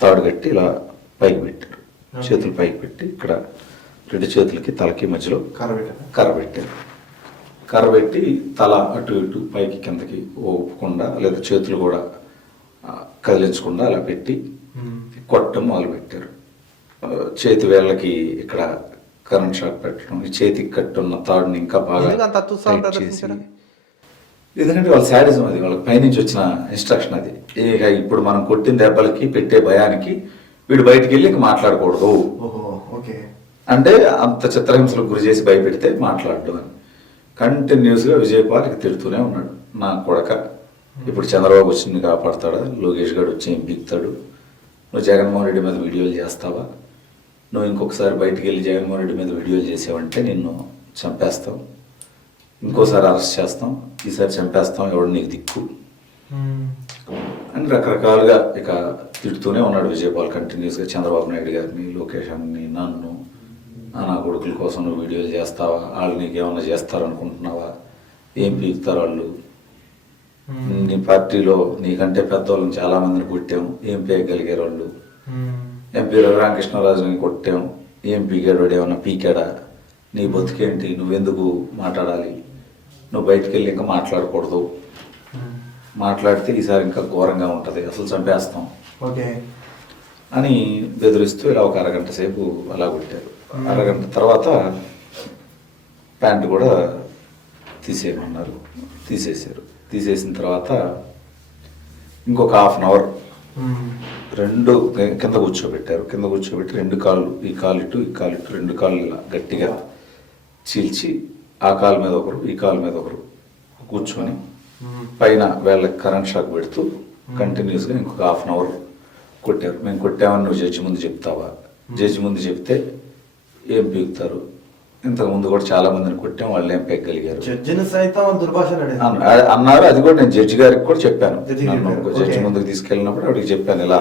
తాడు కట్టి ఇలా పైకి పెట్టారు. చేతులు పైకి పెట్టి ఇక్కడ 2 చేతులకి తలకి మధ్యలో కర్ర పెట్టారు. కర్ర పెట్టి తల అటు ఇటు పైకి కిందకి ఊపకుండా లేదా చేతులు కూడా కదిలించకుండా అలా పెట్టి కొట్టడం మొదలు పెట్టారు. చేతి వేళ్ళకి ఇక్కడ కరెంట్ షాక్ పెట్టడం, ఈ చేతికి కట్టున్న తాడుని ఇంకా బాగా చేసి, ఎందుకంటే వాళ్ళ శాడిజం అది, వాళ్ళకి పైనుంచి వచ్చిన ఇన్స్ట్రక్షన్ అది. ఇక ఇప్పుడు మనం కొట్టిన దెబ్బలకి పెట్టే భయానికి వీడు బయటికి వెళ్ళి ఇంక మాట్లాడకూడదు అంటే అంత చిత్రహింసలకు గురి చేసి భయపెడితే మాట్లాడడం అని కంటిన్యూస్గా విజయపాల్ ఇక తిడుతూనే ఉన్నాడు. నా కొడక ఇప్పుడు చంద్రబాబు వచ్చి నిన్ను కాపాడతాడా, లోకేష్ గారు వచ్చి ఏం పీకుతాడు, నువ్వు జగన్మోహన్ రెడ్డి మీద వీడియోలు చేస్తావా, నువ్వు ఇంకొకసారి బయటికి వెళ్ళి జగన్మోహన్ రెడ్డి మీద వీడియోలు చేసావంటే నిన్ను చంపేస్తాం, ఇంకోసారి అరెస్ట్ చేస్తాం, ఈసారి చంపేస్తాం, ఎవడు నీకు దిక్కు అని రకరకాలుగా ఇక తిడుతూనే ఉన్నాడు విజయపాల్ కంటిన్యూస్గా. చంద్రబాబు నాయుడు గారిని, లోకేష్ అన్ని, నన్ను, నా కొడుకుల కోసం నువ్వు వీడియోలు చేస్తావా, వాళ్ళు నీకేమన్నా చేస్తారనుకుంటున్నావా, ఏం పీకుతారు వాళ్ళు, నీ పార్టీలో నీకంటే పెద్దవాళ్ళని చాలామందిని కొట్టాం, ఏం పీకగలిగారు వాళ్ళు, ఎంపీ రఘురామకృష్ణరాజుని కొట్టాం, ఏం పీకాడు వాడు, ఏమన్నా పీకాడా, నీ బతుకేంటి, నువ్వెందుకు మాట్లాడాలి, నువ్వు బయటికి వెళ్ళి ఇంకా మాట్లాడకూడదు, మాట్లాడితే ఈసారి ఇంకా ఘోరంగా ఉంటుంది, అసలు చంపేస్తాం అని బెదిరిస్తూ ఇలా ఒక అరగంట సేపు అలా కొట్టారు. అరగంట తర్వాత ప్యాంటు కూడా తీసేయమన్నారు, తీసేసారు. తీసేసిన తర్వాత ఇంకొక హాఫ్ అన్ అవర్ 2 కింద కూర్చోబెట్టారు. కింద కూర్చోబెట్టి 2 కాళ్ళు, ఈ కాలు ఇటు, ఈ కాలు ఇటు, 2 కాళ్ళు ఇలా గట్టిగా చీల్చి ఆ కాలు మీద ఒకరు, ఈ కాలు మీద ఒకరు కూర్చొని పైన వేళ్ళకి కరెంట్ షాక్ పెడుతూ కంటిన్యూస్గా ఇంకొక హాఫ్ అన్ అవర్ కొట్టారు. మేము కొట్టామని నువ్వు జడ్జి ముందు చెప్తావా, జడ్జి ముందు చెప్తే ఏం పీకుతారు, ఇంతకుముందు కూడా చాలా మందిని కొట్టాం, వాళ్ళు ఏం పెగ్గలిగారు అన్నారు. అది కూడా నేను జడ్జి గారికి కూడా చెప్పాను. జడ్జి ముందుకు తీసుకెళ్ళినప్పుడు అక్కడికి చెప్పాను, ఇలా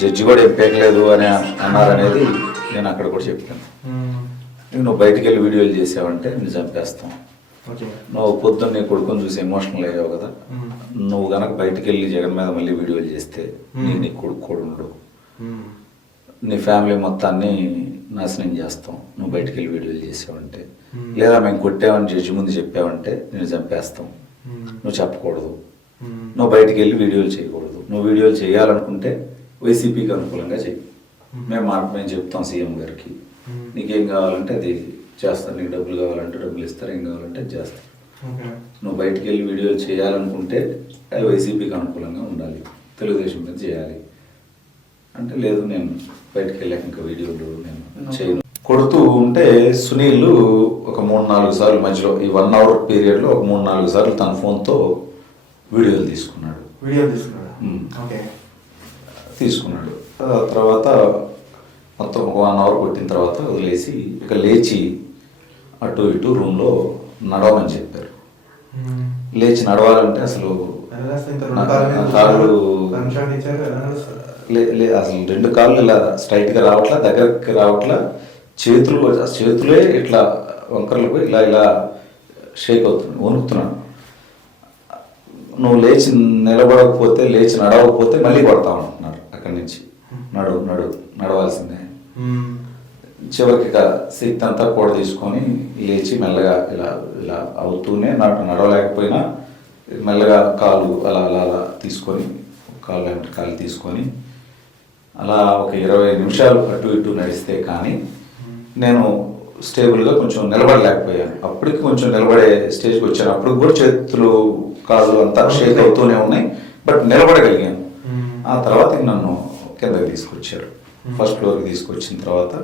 జడ్జి కూడా ఏం పెగలేదు అని అన్నారనేది నేను అక్కడ కూడా చెప్పాను. నువ్వు బయటికి వెళ్ళి వీడియోలు చేసావంటే నేను చంపేస్తాం, నువ్వు పొద్దున్న నీ కొడుకుని చూసి ఎమోషనల్ అయ్యావు కదా, నువ్వు కనుక బయటికి వెళ్ళి జగన్ మీద మళ్ళీ వీడియోలు చేస్తే నీ కొడుకు కూడా ఉండడు, నీ ఫ్యామిలీ మొత్తాన్ని నాశనం చేస్తాం, నువ్వు బయటికి వెళ్ళి వీడియోలు చేసావంటే, లేదా మేము కొట్టామని జడ్జి ముందు చెప్పావంటే నేను చంపేస్తాం, నువ్వు చెప్పకూడదు, నువ్వు బయటికి వెళ్ళి వీడియోలు చేయకూడదు, నువ్వు వీడియోలు చేయాలనుకుంటే వైసీపీకి అనుకూలంగా చెయ్యి, మేము చెప్తాం సీఎం గారికి, నీకేం కావాలంటే అది చేస్తాను, నీకు డబ్బులు కావాలంటే డబ్బులు ఇస్తారు, ఏం కావాలంటే అది చేస్తాను. నువ్వు బయటికి వెళ్ళి వీడియోలు చేయాలనుకుంటే అది వైసీపీకి అనుకూలంగా ఉండాలి, తెలుగుదేశం మీద చేయాలి అంటే, లేదు నేను బయటికి వెళ్ళాక ఇంకా వీడియోలు నేను చేయను. కొడుతూ ఉంటే సునీల్ ఒక 3-4 సార్లు మధ్యలో ఈ 1 అవర్ పీరియడ్లో ఒక 3-4 సార్లు తన ఫోన్తో వీడియోలు తీసుకున్నాడు. తీసుకున్నాడు. తర్వాత మొత్తం 1 అవర్ కొట్టిన తర్వాత వదిలేసి ఇక లేచి అటు ఇటు రూమ్లో నడవమని చెప్పారు. లేచి నడవాలంటే అసలు కాళ్ళు అసలు 2 కాళ్ళు ఇలా స్ట్రైట్గా రావట్లా, దగ్గరికి రావట్లా, చేతులే ఇట్లా వంకరలు పోయి ఇలా ఇలా షేక్ అవుతుంది, వణుకుతున్నాను. నువ్వు లేచి నిలబడకపోతే, లేచి నడవకపోతే మళ్ళీ కొడతావు అంటున్నారు అక్కడి నుంచి. నడవాల్సిందే. చివరికి ఇక శక్తి అంతా కూడా తీసుకొని లేచి మెల్లగా ఇలా ఇలా అవుతూనే నడవలేకపోయినా మెల్లగా కాలు అలా అలా అలా తీసుకొని, కాలు తీసుకొని అలా ఒక 20 నిమిషాలు అటు ఇటు నడిస్తే కానీ నేను స్టేబుల్గా కొంచెం నిలబడలేకపోయాను. అప్పటికి కొంచెం నిలబడే స్టేజ్కి వచ్చాను. అప్పుడు కూడా చేతులు కాళ్ళు అంతా షేక్ అవుతూనే ఉన్నాయి, బట్ నిలబడగలిగాను. ఆ తర్వాత నన్ను కిందకి తీసుకొచ్చారు. ఫస్ట్ ఫ్లోర్కి తీసుకొచ్చిన తర్వాత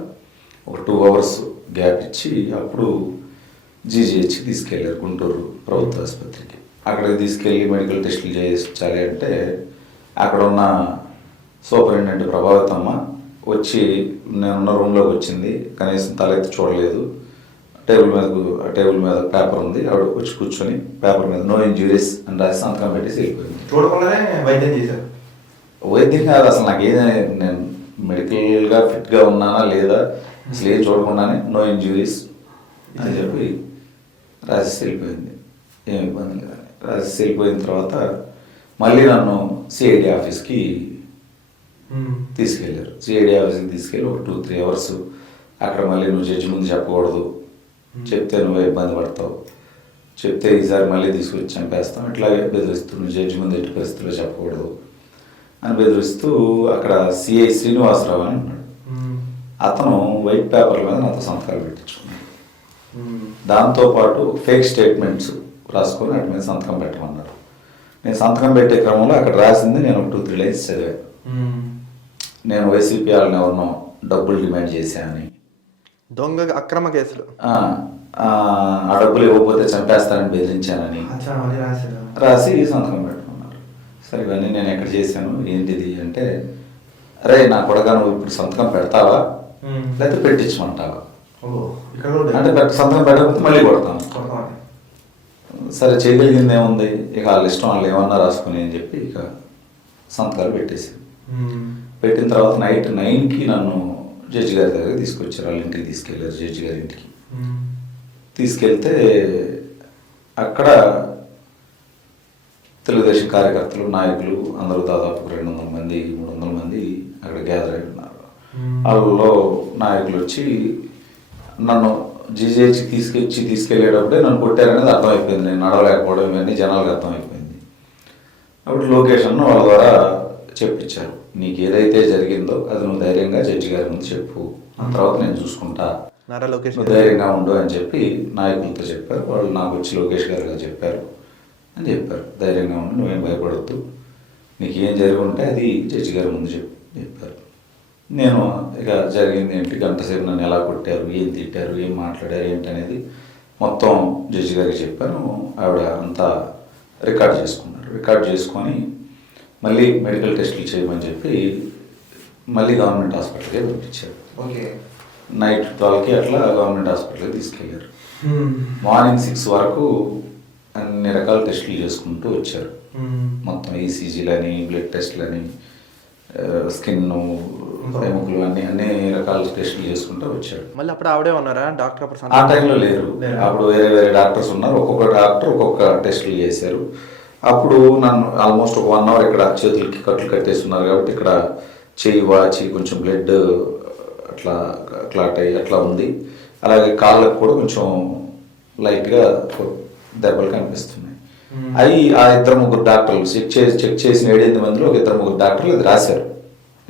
ఒక 2 అవర్స్ గ్యాప్ ఇచ్చి అప్పుడు జీజీహెచ్కి తీసుకెళ్ళారు, గుంటూరు ప్రభుత్వ ఆసుపత్రికి. అక్కడికి తీసుకెళ్ళి మెడికల్ టెస్టులు చేయించాలి అంటే అక్కడ ఉన్న సూపరింటెండెంట్ ప్రభావితమ్మ వచ్చి నేనున్న రూమ్లోకి వచ్చింది, కనీసం తలెత్తి చూడలేదు. టేబుల్ మీద పేపర్ ఉంది, ఆవిడ వచ్చి కూర్చొని పేపర్ మీద నో ఇంజురీస్ అని రాసి సంతకం పెట్టేసి వెళ్ళిపోయింది. చూడకుండానే వైద్యం చేశారు. వైద్యం కాదు అసలు, నాకేదో నేను మెడికల్గా ఫిట్గా ఉన్నానా లేదా అసలు ఏం చూడకుండానే నో ఇంజురీస్ అని చెప్పి రాసి వెళ్ళిపోయింది. ఏం ఇబ్బంది లేదని రాసి వెళ్ళిపోయిన తర్వాత మళ్ళీ నన్ను సిఐడి ఆఫీస్కి తీసుకెళ్ళారు. సిఐడి ఆఫీస్కి తీసుకెళ్ళి ఒక 2-3 అవర్స్ అక్కడ మళ్ళీ నువ్వు జడ్జి ముందు చెప్పకూడదు, చెప్తే నువ్వే ఇబ్బంది పడతావు, చెప్తే ఈసారి మళ్ళీ తీసుకొచ్చి చంపేస్తాం, ఇట్లాగే బెదిరిస్తూ నువ్వు జడ్జి ముందు ఎట్టి పరిస్థితుల్లో చెప్పకూడదు అని బెదిరిస్తూ అక్కడ సిఐ శ్రీనివాసరావు అని ఉన్నాడు. అతను వైట్ పేపర్ల మీద నాతో సంతకాలు పెట్టించుకున్నాడు. దాంతోపాటు ఫేక్ స్టేట్మెంట్స్ రాసుకొని వాటి మీద సంతకం పెట్టమన్నారు. నేను సంతకం పెట్టే క్రమంలో అక్కడ రాసింది నేను 2-3 లైన్స్ చదివాను. నేను వైసీపీ వాళ్ళని ఎవరినో డబ్బులు డిమాండ్ చేశానని, దొంగ అక్రమ కేసులు, ఆ డబ్బులు ఇవ్వకపోతే చంపేస్తానని బెదిరించానని రాసి సంతకం పెట్టుకున్నారు. సరే ఇవన్నీ నేను ఎక్కడ చేశాను ఏంటిది అంటే, అరే నా కొడగా నువ్వు ఇప్పుడు సంతకం పెడతావా లేకపోతే పెట్టించమంటావా అంటే, సంతకం పెట్టకపోతే మళ్ళీ కొడతాను. సరే చేయగలిగింది ఏముంది, ఇక వాళ్ళ ఇష్టం, వాళ్ళు ఏమన్నా రాసుకుని అని చెప్పి ఇక సంతకాలు పెట్టేసి పెట్టిన తర్వాత నైట్ 9కి నన్ను జడ్జి గారి దగ్గర తీసుకొచ్చారు. వాళ్ళ ఇంటికి తీసుకెళ్ళారు, జడ్జి గారి ఇంటికి తీసుకెళ్తే అక్కడ తెలుగుదేశం కార్యకర్తలు, నాయకులు అందరూ దాదాపు 200 మంది 300 మంది అక్కడ గ్యాదర్ అయి ఉన్నారు. వాళ్ళలో నాయకులు వచ్చి నన్ను జీజీహెచ్కి తీసుకెళ్ళేటప్పుడే నన్ను కొట్టారనేది అర్థమైపోయింది. నేను నడవలేకపోవడం ఇవన్నీ జనాలకు అర్థమైపోయింది. అప్పుడు లొకేషన్ వాళ్ళ ద్వారా చెప్పించారు, నీకు ఏదైతే జరిగిందో అది నువ్వు ధైర్యంగా జడ్జి గారి ముందు చెప్పు, ఆ తర్వాత నేను చూసుకుంటా, నువ్వు ధైర్యంగా ఉండు అని చెప్పి నాయకులతో చెప్పారు. వాళ్ళు నాకు వచ్చి లోకేష్ గారు చెప్పారు అని చెప్పారు, ధైర్యంగా ఉండి నువ్వేం భయపడద్దు, నీకు ఏం జరిగి ఉంటే అది జడ్జి గారి ముందు చెప్పారు. నేను ఇక జరిగింది ఏంటి, గంట సేపు నన్ను ఎలా కొట్టారు, ఏం తిట్టారు, ఏం మాట్లాడారు ఏంటి అనేది మొత్తం జడ్జి గారికి చెప్పాను. ఆవిడ అంతా రికార్డ్ చేసుకున్నారు. రికార్డ్ చేసుకొని మళ్ళీ మెడికల్ టెస్టులు చేయమని చెప్పి మళ్ళీ గవర్నమెంట్ హాస్పిటల్కి పంపించారు. నైట్ 12కి అట్లా గవర్నమెంట్ హాస్పిటల్కి తీసుకెళ్ళారు. మార్నింగ్ 6 వరకు అన్ని రకాల టెస్టులు చేసుకుంటూ వచ్చారు. మొత్తం ఈసీజీలని, బ్లడ్ టెస్ట్లని, స్కిన్, ఎముకలు అన్ని రకాల టెస్టులు చేసుకుంటూ వచ్చాడు. మళ్ళీ అప్పుడు ఆవిడే ఉన్నారా డాక్టర్? అప్పుడు ఆ టైంలో లేరు, అప్పుడు వేరే డాక్టర్స్ ఉన్నారు. ఒక్కొక్క డాక్టర్ ఒక్కొక్క టెస్టులు చేశారు. అప్పుడు నన్ను ఆల్మోస్ట్ ఒక 1 అవర్ ఇక్కడ చేతులకి కట్లు కట్టేస్తున్నారు కాబట్టి ఇక్కడ చెయ్యి వాచి కొంచెం బ్లడ్ అట్లా క్లాట్ అయ్యి అట్లా ఉంది. అలాగే కాళ్ళకు కూడా కొంచెం లైట్గా దెబ్బలు కనిపిస్తున్నాయి. అవి ఆ 2-3 డాక్టర్లు చెక్ చేసిన 7-8 మందిలో ఒక 2-3 డాక్టర్లు అది రాశారు.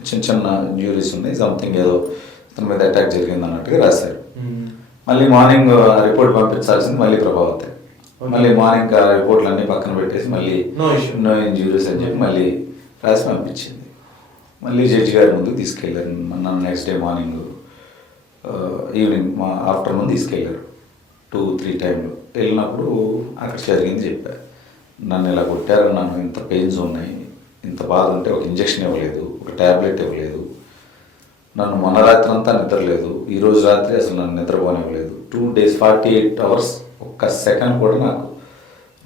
చిన్న చిన్న ఇంజ్యూరీస్ ఉన్నాయి, సంథింగ్ ఏదో అతని మీద అటాక్ జరిగింది అన్నట్టుగా రాశారు. మళ్ళీ మార్నింగ్ ఆ రిపోర్ట్ పంపించాల్సింది మళ్ళీ ప్రభావతి. మళ్ళీ మార్నింగ్ ఆ రిపోర్ట్లు అన్నీ పక్కన పెట్టేసి మళ్ళీ నో ఇంజ్యూరీస్ అని చెప్పి మళ్ళీ రాసి పంపించింది. మళ్ళీ జడ్జి గారి ముందుకు తీసుకెళ్ళారు. నన్ను next day morning evening afternoon తీసుకెళ్ళారు 2-3 టైంలో. వెళ్ళినప్పుడు అక్కడ జరిగింది చెప్పారు. నన్ను ఇలా కొట్టారు, నన్ను ఇంత పెయిన్స్ ఉన్నాయి, ఇంత బాధ ఉంటే ఒక ఇంజక్షన్ ఇవ్వలేదు, ఒక ట్యాబ్లెట్ ఇవ్వలేదు, నన్ను మొన్న రాత్రి అంతా నిద్రలేదు, ఈరోజు రాత్రి అసలు నన్ను నిద్రపోనివ్వలేదు, 2 days 48 hours ఒక్క సెకండ్ కూడా నాకు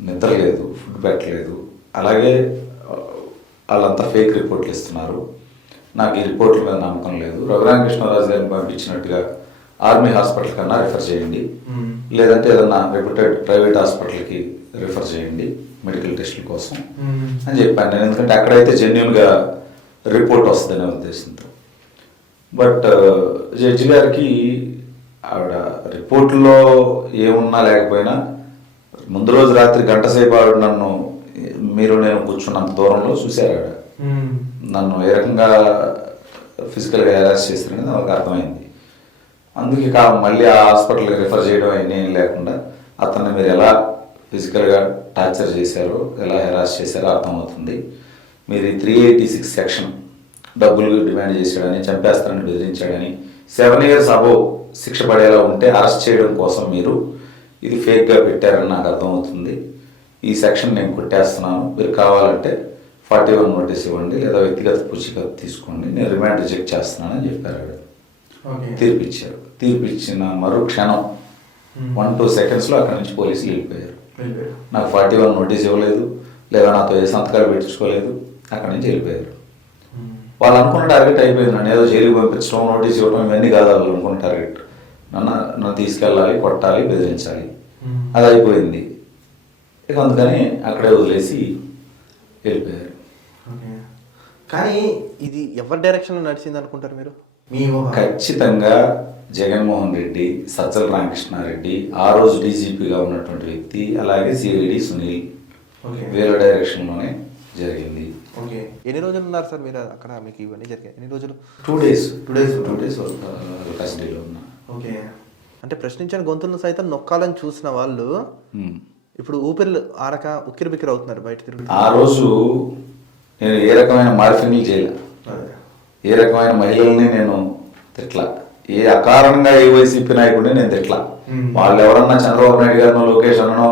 నిద్ర లేదు, ఫుడ్ పెట్టలేదు. అలాగే వాళ్ళంతా ఫేక్ రిపోర్ట్లు ఇస్తున్నారు, నాకు ఈ రిపోర్ట్ల మీద నమ్మకం లేదు. రఘురామకృష్ణరాజు గారిని పంపించినట్టుగా ఆర్మీ హాస్పిటల్ కన్నా రిఫర్ చేయండి, లేదంటే ఏదన్నా రెప్యూటెడ్ ప్రైవేట్ హాస్పిటల్కి రిఫర్ చేయండి మెడికల్ టెస్టుల కోసం అని చెప్పాను నేను. ఎందుకంటే అక్కడైతే జెన్యున్గా రిపోర్ట్ వస్తుందనే ఉద్దేశంతో. బట్ జడ్జి గారికి ఆవిడ రిపోర్ట్లో ఏమున్నా లేకపోయినా ముందు రోజు రాత్రి గంట సేపు ఆవిడ నన్ను మీరు నేను కూర్చున్నంత దూరంలో చూశారు. ఆవిడ నన్ను ఏ రకంగా ఫిజికల్గా హెరాస్ చేస్తారనేది వాళ్ళకి అర్థమైంది. అందుకే మళ్ళీ ఆ హాస్పిటల్కి రిఫర్ చేయడం అన్నీ లేకుండా అతన్ని మీరు ఎలా ఫిజికల్గా టార్చర్ చేశారో, ఎలా హెరాస్ చేశారో అర్థమవుతుంది. మీరు 386 సెక్షన్ డబ్బులు డిమాండ్ చేశాడని, చంపేస్తారని బెదిరించాడని, 7 years అబోవ్ శిక్ష పడేలా ఉంటే అరెస్ట్ చేయడం కోసం మీరు ఇది ఫేక్గా పెట్టారని నాకు అర్థమవుతుంది. ఈ సెక్షన్ నేను కొట్టేస్తున్నాను, మీరు కావాలంటే 41 నోటీస్ ఇవ్వండి, లేదా వ్యక్తిగత పూచికత్తు తీసుకోండి, నేను రిమాండ్ రిజెక్ట్ చేస్తున్నానని చెప్పారు. తీర్పిచ్చారు. తీర్పిచ్చిన మరో క్షణం 1-2 secondsలో అక్కడి నుంచి పోలీసులు వెళ్ళిపోయారు. నాకు 41 నోటీస్ ఇవ్వలేదు, లేదా నాతో ఏ సంతకాలు పెట్టించుకోలేదు, అక్కడి నుంచి వెళ్ళిపోయారు. వాళ్ళు అనుకున్న టార్గెట్ అయిపోయింది. నన్ను ఏదో జైలుకి పంపించడం, నోటీస్ ఇవ్వడం ఇవన్నీ కాదు వాళ్ళు అనుకున్న టార్గెట్. నన్ను తీసుకెళ్ళాలి, కొట్టాలి, బెదిరించాలి, అది అయిపోయింది. ఇక అందుకని అక్కడే వదిలేసి వెళ్ళిపోయారు. కానీ ఇది ఎవరి డైరెక్షన్లో నడిచింది అనుకుంటారు మీరు? ఖచ్చితంగా జగన్మోహన్ రెడ్డి, సజ్జల రామకృష్ణారెడ్డి, ఆ రోజు డీజీపీగా ఉన్నటువంటి వ్యక్తి, అలాగే సిఐడి సునీల్, వీళ్ళ డైరెక్షన్లోనే జరిగింది. ఓకే. ఎన్ని రోజులు ఉన్నారు సార్ మీరు అక్కడ? మీకు ఇవన్నీ జరిగాయి ఎన్ని రోజులు? 2 days కస్టడీలో ఉన్నా. ఓకే. అంటే ప్రశ్నించిన గొంతులను సైతం నొక్కాలని చూసిన వాళ్ళు ఇప్పుడు ఊపిరి ఆడక ఉక్కిరి బిక్కిరి అవుతున్నారు బయట తిరిగి. ఆ రోజు నేను ఏ రకమైన మార్ఫింగ్లు చేయలే, ఏ రకమైన మహిళల్ని నేను తిట్లా, ఏ అకారణంగా ఏ వైసీపీ నాయకుడిని నేను తిట్లా. వాళ్ళు ఎవరన్నా చంద్రబాబు నాయుడు గారినో లోకేష్ అన్నో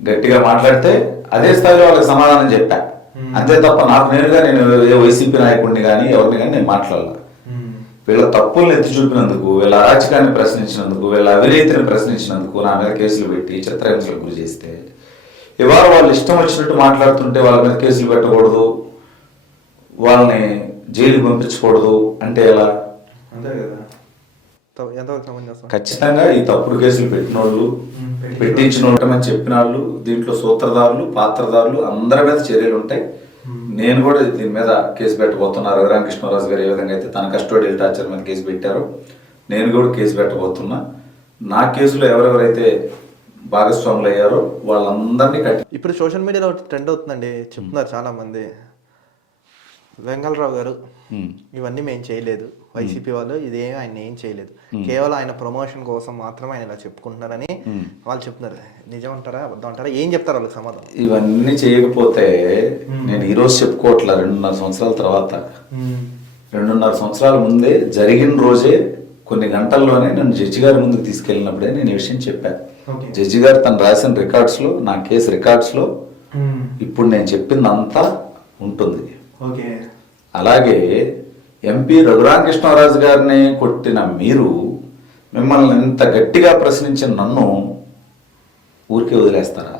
గట్టిగా మాట్లాడితే అదే స్థాయిలో వాళ్ళకి సమాధానం చెప్పా, అంతే తప్ప నాకు నేనుగా నేను ఏ వైసీపీ నాయకుడిని కానీ ఎవరిని కానీ నేను మాట్లాడలా. వీళ్ళ తప్పుల్ని ఎత్తి చూపినందుకు, వీళ్ళ అరాచకాన్ని ప్రశ్నించినందుకు, వీళ్ళ అవినీతిని ప్రశ్నించినందుకు నా మీద కేసులు పెట్టి చిత్రహింసలకు గురి చేస్తే, ఇవాళ వాళ్ళు ఇష్టం వచ్చినట్టు మాట్లాడుతుంటే వాళ్ళ మీద కేసులు పెట్టకూడదు, వాళ్ళని జైలుకి పంపించకూడదు అంటే ఎలా? అంతే కదా. ఎంతవరకు సమంజసం? ఖచ్చితంగా ఈ తప్పుడు కేసులు పెట్టిన వాళ్ళు, పెట్టించిన వాళ్ళని చెప్పిన వాళ్ళు, దీంట్లో సూత్రధారులు, పాత్రధారులు అందరి మీద చర్యలు ఉంటాయి. నేను కూడా దీని మీద కేసు పెట్టబోతున్నా. రఘురామకృష్ణరాజు గారు ఏ విధంగా అయితే తన కస్టోడియల్ టార్చర్ మీద కేసు పెట్టారో నేను కూడా కేసు పెట్టబోతున్నా. నా కేసులో ఎవరెవరైతే భాగస్వాములు అయ్యారో వాళ్ళందరినీ కట్టి. ఇప్పుడు సోషల్ మీడియాలో ట్రెండ్ అవుతుందండి, చెప్తున్నారు చాలా మంది, వెంగళరావు గారు ఇవన్నీ మేము చేయలేదు, వైసీపీ వాళ్ళు ఇదేమి ఆయన ఏం చేయలేదు, కేవలం ఆయన ప్రమోషన్ కోసం మాత్రమే ఆయన ఇలా చెప్పుకుంటున్నారని వాళ్ళు చెప్తున్నారు. నిజం అంటారా అబద్ధం అంటారా? ఏం చెప్తారు వాళ్ళకి సమాధానం? ఇవన్నీ చేయకపోతే నేను ఈరోజు చెప్పుకోవట్లా, 2.5 సంవత్సరాల తర్వాత, 2.5 సంవత్సరాల ముందే జరిగిన రోజే కొన్ని గంటల్లోనే నన్ను జడ్జి గారి ముందుకు తీసుకెళ్ళినప్పుడే నేను ఈ విషయం చెప్పాను. జడ్జి గారు తను రాసిన రికార్డ్స్లో, నా కేసు రికార్డ్స్లో ఇప్పుడు నేను చెప్పింది అంతా ఉంటుంది. అలాగే ఎంపీ రఘురామకృష్ణరాజు గారిని కొట్టిన మీరు, మిమ్మల్ని ఇంత గట్టిగా ప్రశ్నించిన నన్ను ఊరికే వదిలేస్తారా?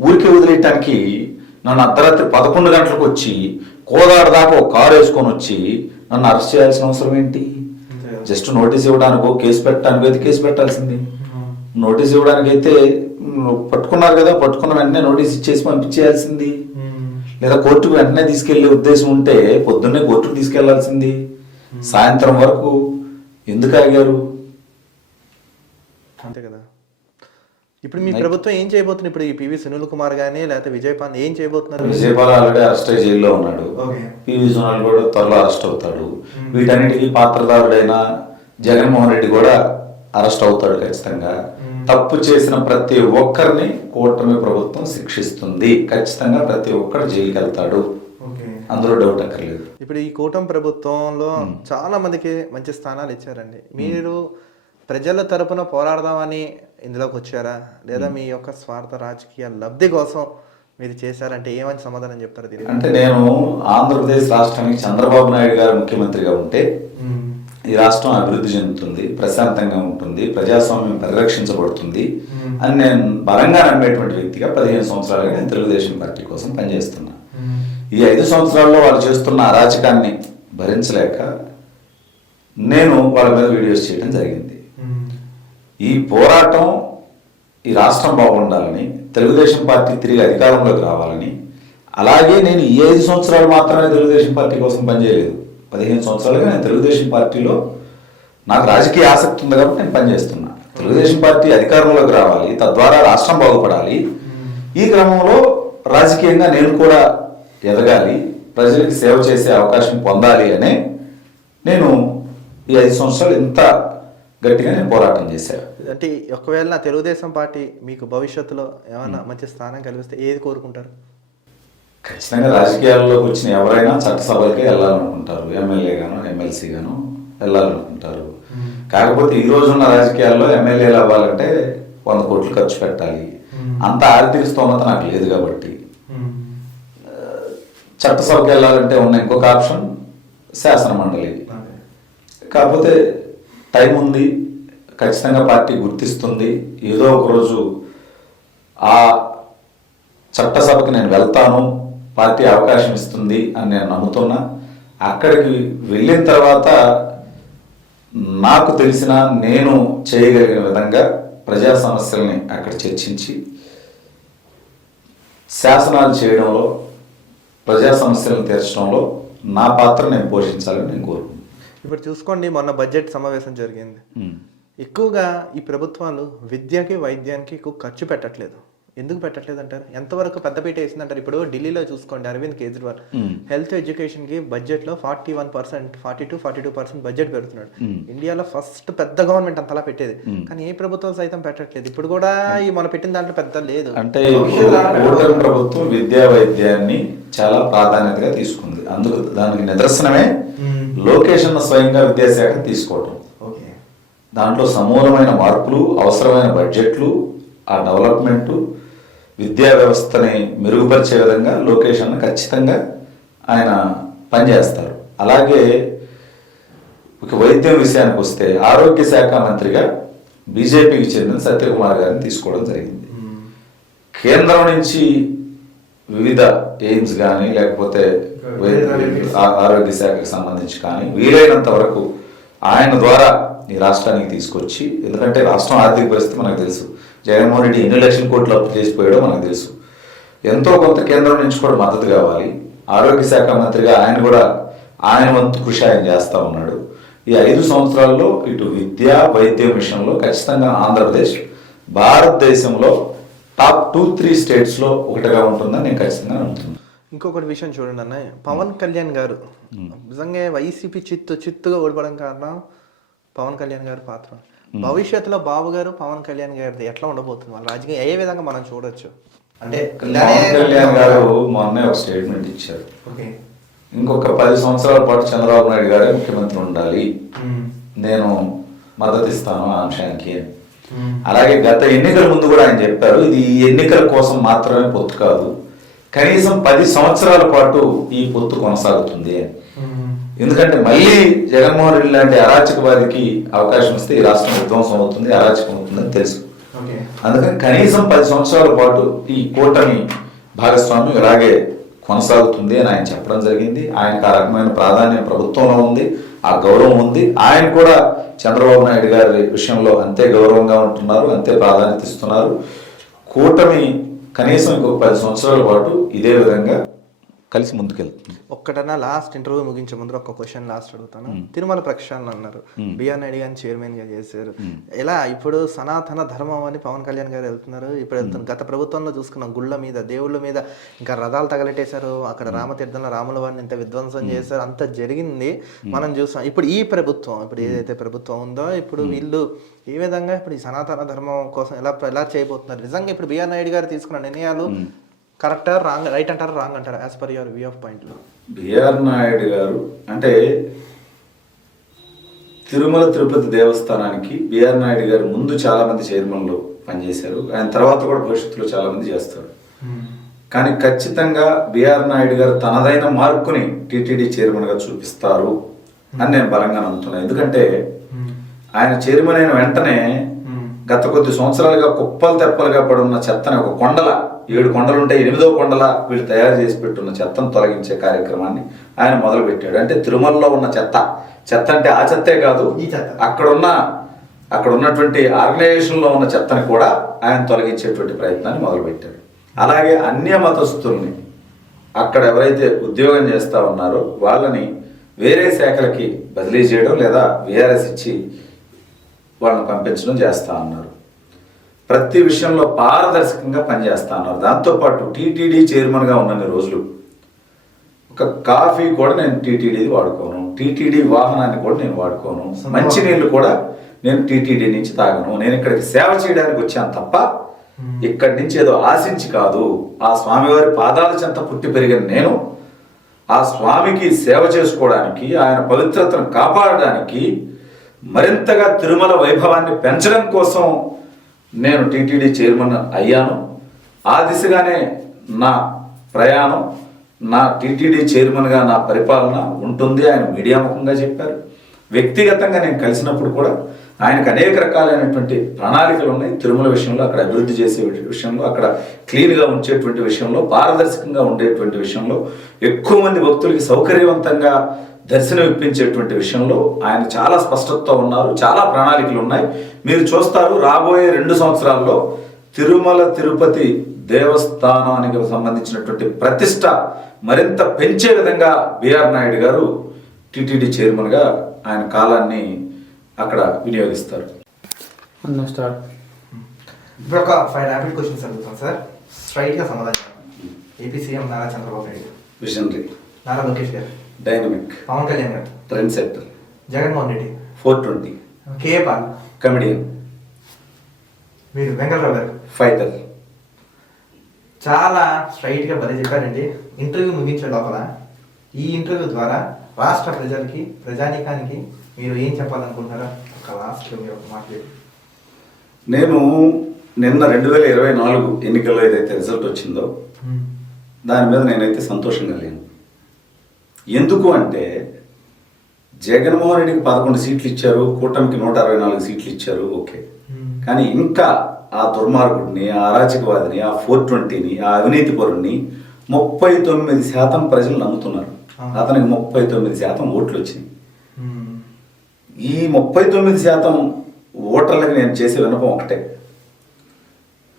ఊరికే వదిలేయటానికి నన్ను అర్ధరాత్రి 11 గంటలకు వచ్చి కోదాడ దాకా ఒక కారు వేసుకొని వచ్చి నన్ను అరెస్ట్ చేయాల్సిన అవసరం ఏంటి? జస్ట్ నోటీస్ ఇవ్వడానికో కేసు పెట్టడానికి అయితే కేసు పెట్టాల్సింది. నోటీస్ ఇవ్వడానికి అయితే పట్టుకున్నారు కదా, పట్టుకున్న వెంటనే నోటీస్ ఇచ్చేసి పంపించేయాల్సింది. లేదా కోర్టుకు వెంటనే తీసుకెళ్లే ఉద్దేశం ఉంటే పొద్దున్నే కోర్టుకు తీసుకెళ్లాల్సింది. సాయంత్రం వరకు ఎందుకు ఆగారు? అంతే కదా. ఇప్పుడు మీ ప్రభుత్వం ఏం చేయబోతుంది? ఇప్పుడు ఈ పివి సునీల్ కుమార్ గానీ లేకపోతే విజయపాల్ ఏం చేయబోతున్నారు? విజయపాల్ ఆల్రెడీ అరెస్ట్ అయ్యి జైల్లో ఉన్నాడు. పివి సునీల్ కూడా త్వరలో అరెస్ట్ అవుతాడు. వీటన్నిటికీ పాత్రదారుడైన జగన్మోహన్ రెడ్డి కూడా అరెస్ట్ అవుతాడు ఖచ్చితంగా. తప్పు చేసిన ప్రతి ఒక్కరిని కూటమి ప్రభుత్వం శిక్షిస్తుంది. ఖచ్చితంగా ప్రతి ఒక్కరు జైలుకి వెళ్తాడు, అందులో డౌట్ అక్కర్లేదు. ఇప్పుడు ఈ కూటమి ప్రభుత్వంలో చాలా మందికి మంచి స్థానాలు ఇచ్చారండి. మీరు ప్రజల తరపున పోరాడదామని ఇందులోకి వచ్చారా, లేదా మీ యొక్క స్వార్థ రాజకీయ లబ్ధి కోసం మీరు చేశారంటే ఏమని సమాధానం చెప్తారు దీనికి? అంటే నేను ఆంధ్రప్రదేశ్ రాష్ట్రానికి చంద్రబాబు నాయుడు గారు ముఖ్యమంత్రిగా ఉంటే ఈ రాష్ట్రం అభివృద్ధి చెందుతుంది, ప్రశాంతంగా ఉంటుంది, ప్రజాస్వామ్యం పరిరక్షించబడుతుంది అని నేను బలంగా నమ్మేటువంటి వ్యక్తిగా 15 సంవత్సరాలుగా నేను తెలుగుదేశం పార్టీ కోసం పనిచేస్తున్నా. ఈ 5 సంవత్సరాల్లో వాళ్ళు చేస్తున్న అరాచకాన్ని భరించలేక నేను వాళ్ళ మీద వీడియోస్ చేయడం జరిగింది. ఈ పోరాటం ఈ రాష్ట్రం బాగుండాలని, తెలుగుదేశం పార్టీ తిరిగి అధికారంలోకి రావాలని, అలాగే నేను ఈ 5 సంవత్సరాలు మాత్రమే తెలుగుదేశం పార్టీ కోసం పనిచేయలేదు. 15 సంవత్సరాలుగా నేను తెలుగుదేశం పార్టీలో నాకు రాజకీయ ఆసక్తి ఉంది కాబట్టి నేను పనిచేస్తున్నా. తెలుగుదేశం పార్టీ అధికారంలోకి రావాలి, తద్వారా రాష్ట్రం బాగుపడాలి. ఈ క్రమంలో రాజకీయంగా నేను కూడా ఎదగాలి, ప్రజలకి సేవ చేసే అవకాశం పొందాలి అనే నేను ఈ 5 సంవత్సరాలు ఇంత గట్టిగా నేను పోరాటం చేశాను. అంటే ఒకవేళ నా తెలుగుదేశం పార్టీ మీకు భవిష్యత్తులో ఏమైనా మంచి స్థానం కలిగిస్తే ఏది కోరుకుంటారు? ఖచ్చితంగా రాజకీయాల్లోకి వచ్చిన ఎవరైనా చట్టసభలకే వెళ్ళాలనుకుంటారు, ఎమ్మెల్యే గాను ఎమ్మెల్సీ గాను వెళ్ళాలనుకుంటారు. కాకపోతే ఈ రోజున్న రాజకీయాల్లో ఎమ్మెల్యేలు అవ్వాలంటే 100 కోట్లు ఖర్చు పెట్టాలి. అంత ఆర్థిక స్తోమత నాకు లేదు కాబట్టి చట్టసభకి వెళ్ళాలంటే ఉన్న ఇంకొక ఆప్షన్ శాసన మండలి. కాకపోతే టైం ఉంది, ఖచ్చితంగా పార్టీ గుర్తిస్తుంది. ఏదో ఒకరోజు ఆ చట్టసభకి నేను వెళ్తాను, పార్టీ అవకాశం ఇస్తుంది అని నేను నమ్ముతున్నా. అక్కడికి వెళ్ళిన తర్వాత నాకు తెలిసిన నేను చేయగలిగిన విధంగా ప్రజా సమస్యల్ని అక్కడ చర్చించి శాసనాలు చేయడంలో, ప్రజా సమస్యలను తీర్చడంలో నా పాత్ర నేను పోషించాలని నేను కోరుకుంటున్నాను. ఇప్పుడు చూసుకోండి, మొన్న బడ్జెట్ సమావేశం జరిగింది. ఎక్కువగా ఈ ప్రభుత్వాలు విద్యకి వైద్యానికి ఎక్కువ ఖర్చు పెట్టట్లేదు. ఎందుకు పెట్టట్లేదు అంటారు? ఎంతవరకు పెద్దపీట వేసిందంటారు? ఇప్పుడు ఢిల్లీలో చూసుకోండి, అరవింద్ కేజ్రీవాల్ హెల్త్ ఎడ్యుకేషన్ కి బడ్జెట్ లో 41%, 42% బడ్జెట్ పెడుతున్నాడు. ఇండియాలో ఫస్ట్ పెద్ద గవర్నమెంట్ అంతలా పెట్టేది, కానీ ఏ ప్రభుత్వం సైతం పెట్టట్లేదు. ఇప్పుడు కూడా ఈ మన పెట్టిన దాంట్లో పెద్ద లేదు. అంటే కూటమి ప్రభుత్వం విద్యా వైద్యాన్ని చాలా ప్రాధాన్యతగా తీసుకుంది. అందుకు దానికి నిదర్శనమే లోకేష్ అన్న స్వయంగా విద్యాశాఖ తీసుకోవడం. దాంట్లో సమూలమైన మార్పులు, అవసరమైన బడ్జెట్లు, ఆ డెవలప్మెంటు, విద్యా వ్యవస్థని మెరుగుపరిచే విధంగా లోకేష్ అన్న ఖచ్చితంగా ఆయన పనిచేస్తారు. అలాగే ఒక వైద్యం విషయానికి వస్తే ఆరోగ్య శాఖ మంత్రిగా బీజేపీకి చెందిన సత్యకుమార్ గారిని తీసుకోవడం జరిగింది. కేంద్రం నుంచి వివిధ ఎయిమ్స్ కానీ లేకపోతే ఆరోగ్య శాఖకు సంబంధించి కానీ వీలైనంత వరకు ఆయన ద్వారా ఈ రాష్ట్రానికి తీసుకొచ్చి, ఎందుకంటే రాష్ట్రం ఆర్థిక పరిస్థితి మనకు తెలుసు, జగన్మోహన్ రెడ్డి ఎన్ని లక్షల కోట్లు అప్పు చేసిపోయాడో మనకు తెలుసు. ఎంతో కొంత కేంద్రం నుంచి కూడా మద్దతు కావాలి. ఆరోగ్య శాఖ మంత్రిగా ఆయన కూడా ఆయన వంతు కృషి ఆయన చేస్తూ ఉన్నాడు. ఈ 5 సంవత్సరాల్లో ఇటు విద్యా వైద్యం విషయంలో ఖచ్చితంగా ఆంధ్రప్రదేశ్ భారతదేశంలో టాప్ 2-3 స్టేట్స్లో ఒకటిగా ఉంటుందని నేను ఖచ్చితంగా నమ్ముతున్నాను. ఇంకొకటి విషయం చూడండి అన్న, పవన్ కళ్యాణ్ గారు నిజంగా వైసీపీ చిత్తుగా ఓడిపోవడం కారణం పవన్ కళ్యాణ్ గారి పాత్ర. భవిష్యత్తులో బాబు గారు పవన్ కళ్యాణ్ గారిది ఎట్లా ఉండబోతుంది, వాళ్ళ రాజకీయం ఏ విధంగా మనం చూడొచ్చు? అంటే పవన్ కళ్యాణ్ గారు మొన్నే ఒక స్టేట్మెంట్ ఇచ్చారు, ఇంకొక 10 సంవత్సరాల పాటు చంద్రబాబు నాయుడు గారే ముఖ్యమంత్రి ఉండాలి, నేను మద్దతు ఇస్తాను ఆ అంశానికి. అలాగే గత ఎన్నికల ముందు కూడా ఆయన చెప్పారు, ఇది ఈ ఎన్నికల కోసం మాత్రమే పొత్తు కాదు, కనీసం 10 సంవత్సరాల పాటు ఈ పొత్తు కొనసాగుతుంది. ఎందుకంటే మళ్ళీ జగన్మోహన్ రెడ్డి లాంటి అరాచకవాదికి అవకాశం ఇస్తే ఈ రాష్ట్రం విధ్వంసం అవుతుంది, అరాచకం అవుతుందని తెలుసు. అందుకని కనీసం 10 సంవత్సరాల పాటు ఈ కూటమి భాగస్వామ్యం ఇలాగే కొనసాగుతుంది అని ఆయన చెప్పడం జరిగింది. ఆయనకు ఆ రకమైన ప్రాధాన్యం ప్రభుత్వంలో ఉంది, ఆ గౌరవం ఉంది. ఆయన కూడా చంద్రబాబు నాయుడు గారి విషయంలో అంతే గౌరవంగా ఉంటున్నారు, అంతే ప్రాధాన్యత ఇస్తున్నారు. కూటమి కనీసం ఇంకొక 10 సంవత్సరాల పాటు ఇదే విధంగా కలిసి ముందుకెళ్తుంది. ఒక్కటన్నా లాస్ట్ ఇంటర్వ్యూ ముగించే ముందు ఒక క్వశ్చన్ లాస్ట్ అడుగుతాను. తిరుమల ప్రక్షాళన అన్నారు, బిఆర్ నాయుడు గారిని చైర్మన్ గా చేశారు. ఎలా ఇప్పుడు సనాతన ధర్మం అని పవన్ కళ్యాణ్ గారు వెళ్తున్నారు, ఇప్పుడు వెళ్తున్నారు. గత ప్రభుత్వంలో చూసుకున్న గుళ్ళ మీద, దేవుళ్ళ మీద ఇంకా రథాలు తగలెట్టేశారు, అక్కడ రామతీర్థంలో రాముల వారిని ఇంత విధ్వంసం చేశారు, అంత జరిగింది మనం చూసాం. ఇప్పుడు ఈ ప్రభుత్వం, ఇప్పుడు ఏదైతే ప్రభుత్వం ఉందో, ఇప్పుడు వీళ్ళు ఏ విధంగా ఇప్పుడు ఈ సనాతన ధర్మం కోసం ఎలా చేయబోతున్నారు? నిజంగా ఇప్పుడు బిఆర్ నాయుడు గారు తీసుకున్న నిర్ణయాలు కరెక్ట్ రాంగ్, రైట్ అంటారా రాంగ్ అంటారా as per your view of point? BR Naidu గారు అంటే తిరుమల తిరుపతి దేవస్థానానికి బిఆర్ నాయుడు గారు ముందు చాలా మంది చైర్మన్లు పనిచేశారు, ఆయన తర్వాత కూడా భవిష్యత్తులో చాలా మంది చేస్తారు. కానీ ఖచ్చితంగా బిఆర్ నాయుడు గారు తనదైన మార్కుని టీటీడీ చైర్మన్ గా చూపిస్తారు అని నేను బలంగా నమ్ముతున్నాను. ఎందుకంటే ఆయన చైర్మన్ అయిన వెంటనే గత కొద్ది సంవత్సరాలుగా కుప్పలు తెప్పలుగా పడున్న చెత్తని ఒక కొండల 7 కొండలు ఉంటే 8వ కొండల వీళ్ళు తయారు చేసి పెట్టున్న చెత్తను తొలగించే కార్యక్రమాన్ని ఆయన మొదలుపెట్టాడు. అంటే తిరుమలలో ఉన్న చెత్త అంటే ఆ చెత్తే కాదు, అక్కడ ఉన్నటువంటి ఆర్గనైజేషన్లో ఉన్న చెత్తని కూడా ఆయన తొలగించేటువంటి ప్రయత్నాన్ని మొదలుపెట్టాడు. అలాగే అన్య మతస్థుల్ని అక్కడ ఎవరైతే ఉద్యోగం చేస్తూ ఉన్నారో వాళ్ళని వేరే శాఖలకి బదిలీ చేయడం లేదా విఆర్ఎస్ ఇచ్చి వాళ్ళని పంపించడం చేస్తూ ఉన్నారు. ప్రతి విషయంలో పారదర్శకంగా పనిచేస్తా ఉన్నారు. దాంతోపాటు టీటీడీ చైర్మన్గా ఉన్నన్ని రోజులు ఒక కాఫీ కూడా నేను టీటీడీది వాడుకోను, టీటీడీ వాహనాన్ని కూడా నేను వాడుకోను, మంచినీళ్ళు కూడా నేను టీటీడీ నుంచి తాగను. నేను ఇక్కడికి సేవ చేయడానికి వచ్చాను తప్ప ఇక్కడి నుంచి ఏదో ఆశించి కాదు. ఆ స్వామివారి పాదాల చెంత పుట్టి పెరిగిన నేను ఆ స్వామికి సేవ చేసుకోవడానికి, ఆయన పవిత్రతను కాపాడడానికి, మరింతగా తిరుమల వైభవాన్ని పెంచడం కోసం నేను టీటీడీ చైర్మన్ అయ్యాను. ఆ దిశగానే నా ప్రయాణం, నా టీటీడీ చైర్మన్గా నా పరిపాలన ఉంటుంది. ఆయన మీడియా ముఖంగా చెప్పారు. వ్యక్తిగతంగా నేను కలిసినప్పుడు కూడా ఆయనకు అనేక రకాలైనటువంటి ప్రణాళికలు ఉన్నాయి. తిరుమల విషయంలో, అక్కడ అభివృద్ధి చేసే విషయంలో, అక్కడ క్లీన్గా ఉంచేటువంటి విషయంలో, పారదర్శకంగా ఉండేటువంటి విషయంలో, ఎక్కువ మంది భక్తులకి సౌకర్యవంతంగా దర్శనం ఇప్పించేటువంటి విషయంలో ఆయన చాలా స్పష్టతతో ఉన్నారు. చాలా ప్రణాళికలు ఉన్నాయి. మీరు చూస్తారు రాబోయే 2 సంవత్సరాల్లో తిరుమల తిరుపతి దేవస్థానానికి సంబంధించినటువంటి ప్రతిష్ట మరింత పెంచే విధంగా బిఆర్ నాయుడు గారు టీటీడీ చైర్మన్గా ఆయన కాలాన్ని అక్కడ వినియోగిస్తారు. ఇప్పుడు ఒక 5 ర్యాపిడ్ క్వశ్చన్స్ అడుగుతాం సార్, స్ట్రైట్గా సమాధానం. AP CM Nara Chandrababu Naidu, visionary. Nara Lokesh గారు, డైనమిక్. పవన్ కళ్యాణ్ గారు, trend setter. Jaganmohan Reddy, 420. KA Paul, comedian. మీరు వెంకటరావు గారు, ఫైటర్. చాలా స్ట్రైట్గా భలే చెప్పారండి. ఇంటర్వ్యూ ముగించే లోపల ఈ ఇంటర్వ్యూ ద్వారా రాష్ట్ర ప్రజలకి, ప్రజానీకానికి మీరు ఏం చెప్పాలనుకుంటున్నారా? ఒక లాస్ట్ మీరు ఒక మాట్లాడి. నేను నిన్న 2024 ఎన్నికల్లో ఏదైతే రిజల్ట్ వచ్చిందో దాని మీద నేనైతే సంతోషంగా లేను. ఎందుకు అంటే జగన్మోహన్ రెడ్డికి 11 సీట్లు ఇచ్చారు, కూటమికి 164 సీట్లు ఇచ్చారు, ఓకే. కానీ ఇంకా ఆ దుర్మార్గుడిని, ఆ అరాచకవాదిని, ఆ 420ని, ఆ అవినీతి పరుణ్ణి 39% ప్రజలు నమ్ముతున్నారు. అతనికి 39% ఓట్లు వచ్చినాయి. ఈ 39% ఓటర్లకు నేను చేసే విన్నపం ఒకటే,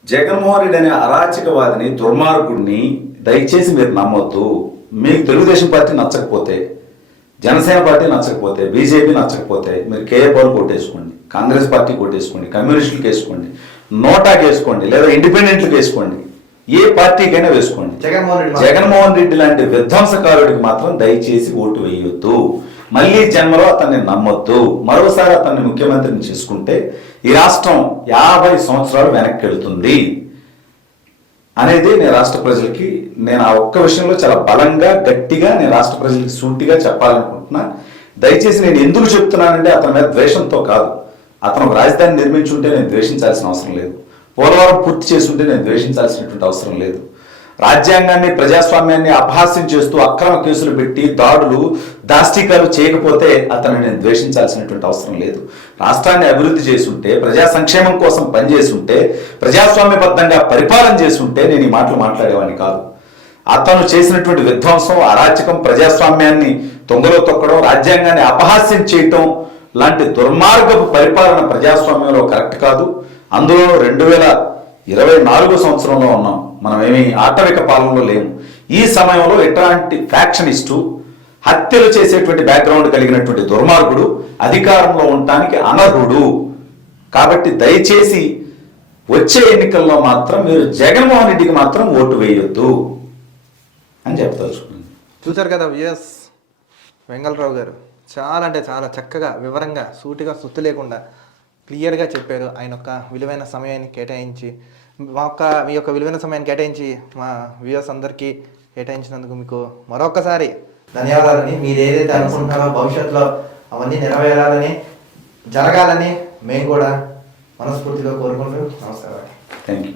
జగన్మోహన్ రెడ్డి అనే అరాచకవాదిని, దుర్మార్గుడిని దయచేసి మీరు నమ్మొద్దు. మీకు తెలుగుదేశం పార్టీ నచ్చకపోతే, జనసేన పార్టీ నచ్చకపోతే, బీజేపీ నచ్చకపోతే మీరు కేఏ పాల్ కొట్టేసుకోండి, కాంగ్రెస్ పార్టీ కొట్టేసుకోండి, కమ్యూనిస్టులకు వేసుకోండి, నోటాకి వేసుకోండి, లేదా ఇండిపెండెంట్లకు వేసుకోండి, ఏ పార్టీకైనా వేసుకోండి. జగన్మోహన్ రెడ్డి లాంటి విధ్వంసకారుడికి మాత్రం దయచేసి ఓటు వేయొద్దు. మళ్ళీ జన్మలో అతన్ని నమ్మొద్దు. మరోసారి అతన్ని ముఖ్యమంత్రిని చేసుకుంటే ఈ రాష్ట్రం 50 సంవత్సరాలు వెనక్కి వెళుతుంది అనేది నేను రాష్ట్ర ప్రజలకి, నేను ఆ ఒక్క విషయంలో చాలా బలంగా, గట్టిగా నేను రాష్ట్ర ప్రజలకి సూటిగా చెప్పాలనుకుంటున్నా. దయచేసి నేను ఎందుకు చెప్తున్నానంటే అతని మీద ద్వేషంతో కాదు. అతను ఒక రాజధాని నిర్మించుంటే నేను ద్వేషించాల్సిన అవసరం లేదు, పోలవరం పూర్తి చేస్తుంటే నేను ద్వేషించాల్సినటువంటి అవసరం లేదు. రాజ్యాంగాన్ని, ప్రజాస్వామ్యాన్ని అపహాస్యం చేస్తూ అక్రమ కేసులు పెట్టి దాడులు, దాష్టికాలు చేయకపోతే అతను నేను ద్వేషించాల్సినటువంటి అవసరం లేదు. రాష్ట్రాన్ని అభివృద్ధి చేసుంటే, ప్రజా సంక్షేమం కోసం పనిచేస్తుంటే, ప్రజాస్వామ్యబద్ధంగా పరిపాలన చేస్తుంటే నేను ఈ మాటలు మాట్లాడేవాడిని కాదు. అతను చేసినటువంటి విధ్వంసం, అరాచకం, ప్రజాస్వామ్యాన్ని తొంగలో తొక్కడం, రాజ్యాంగాన్ని అపహాస్యం చేయటం లాంటి దుర్మార్గపు పరిపాలన ప్రజాస్వామ్యంలో కరెక్ట్ కాదు. అందులో 2024 సంవత్సరంలో ఉన్నాం. మనం ఏమి ఆటవిక పాలనలో లేము. ఈ సమయంలో ఎట్లాంటి ఫ్యాక్షనిస్టు హత్యలు చేసేటువంటి బ్యాక్గ్రౌండ్ కలిగినటువంటి దుర్మార్గుడు అధికారంలో ఉండటానికి అనర్హుడు. కాబట్టి దయచేసి వచ్చే ఎన్నికల్లో మాత్రం మీరు జగన్మోహన్ రెడ్డికి మాత్రం ఓటు వేయొద్దు అని చెప్తాల్సుకున్నాను. చూశారు కదా విఎస్ వెంగళరావు గారు చాలా అంటే చాలా చక్కగా వివరంగా సూటిగా సుత్తు లేకుండా క్లియర్గా చెప్పారు. ఆయన యొక్క విలువైన సమయాన్ని కేటాయించి మీ యొక్క విలువైన సమయాన్ని కేటాయించి మా వ్యూవర్స్ అందరికీ కేటాయించినందుకు మీకు మరొకసారి ధన్యవాదాలని. మీరు ఏదైతే అనుకుంటున్నారో భవిష్యత్తులో అవన్నీ నెరవేరాలని జరగాలని మేము కూడా మనస్ఫూర్తిగా కోరుకుంటూ నమస్కారం. Thank you.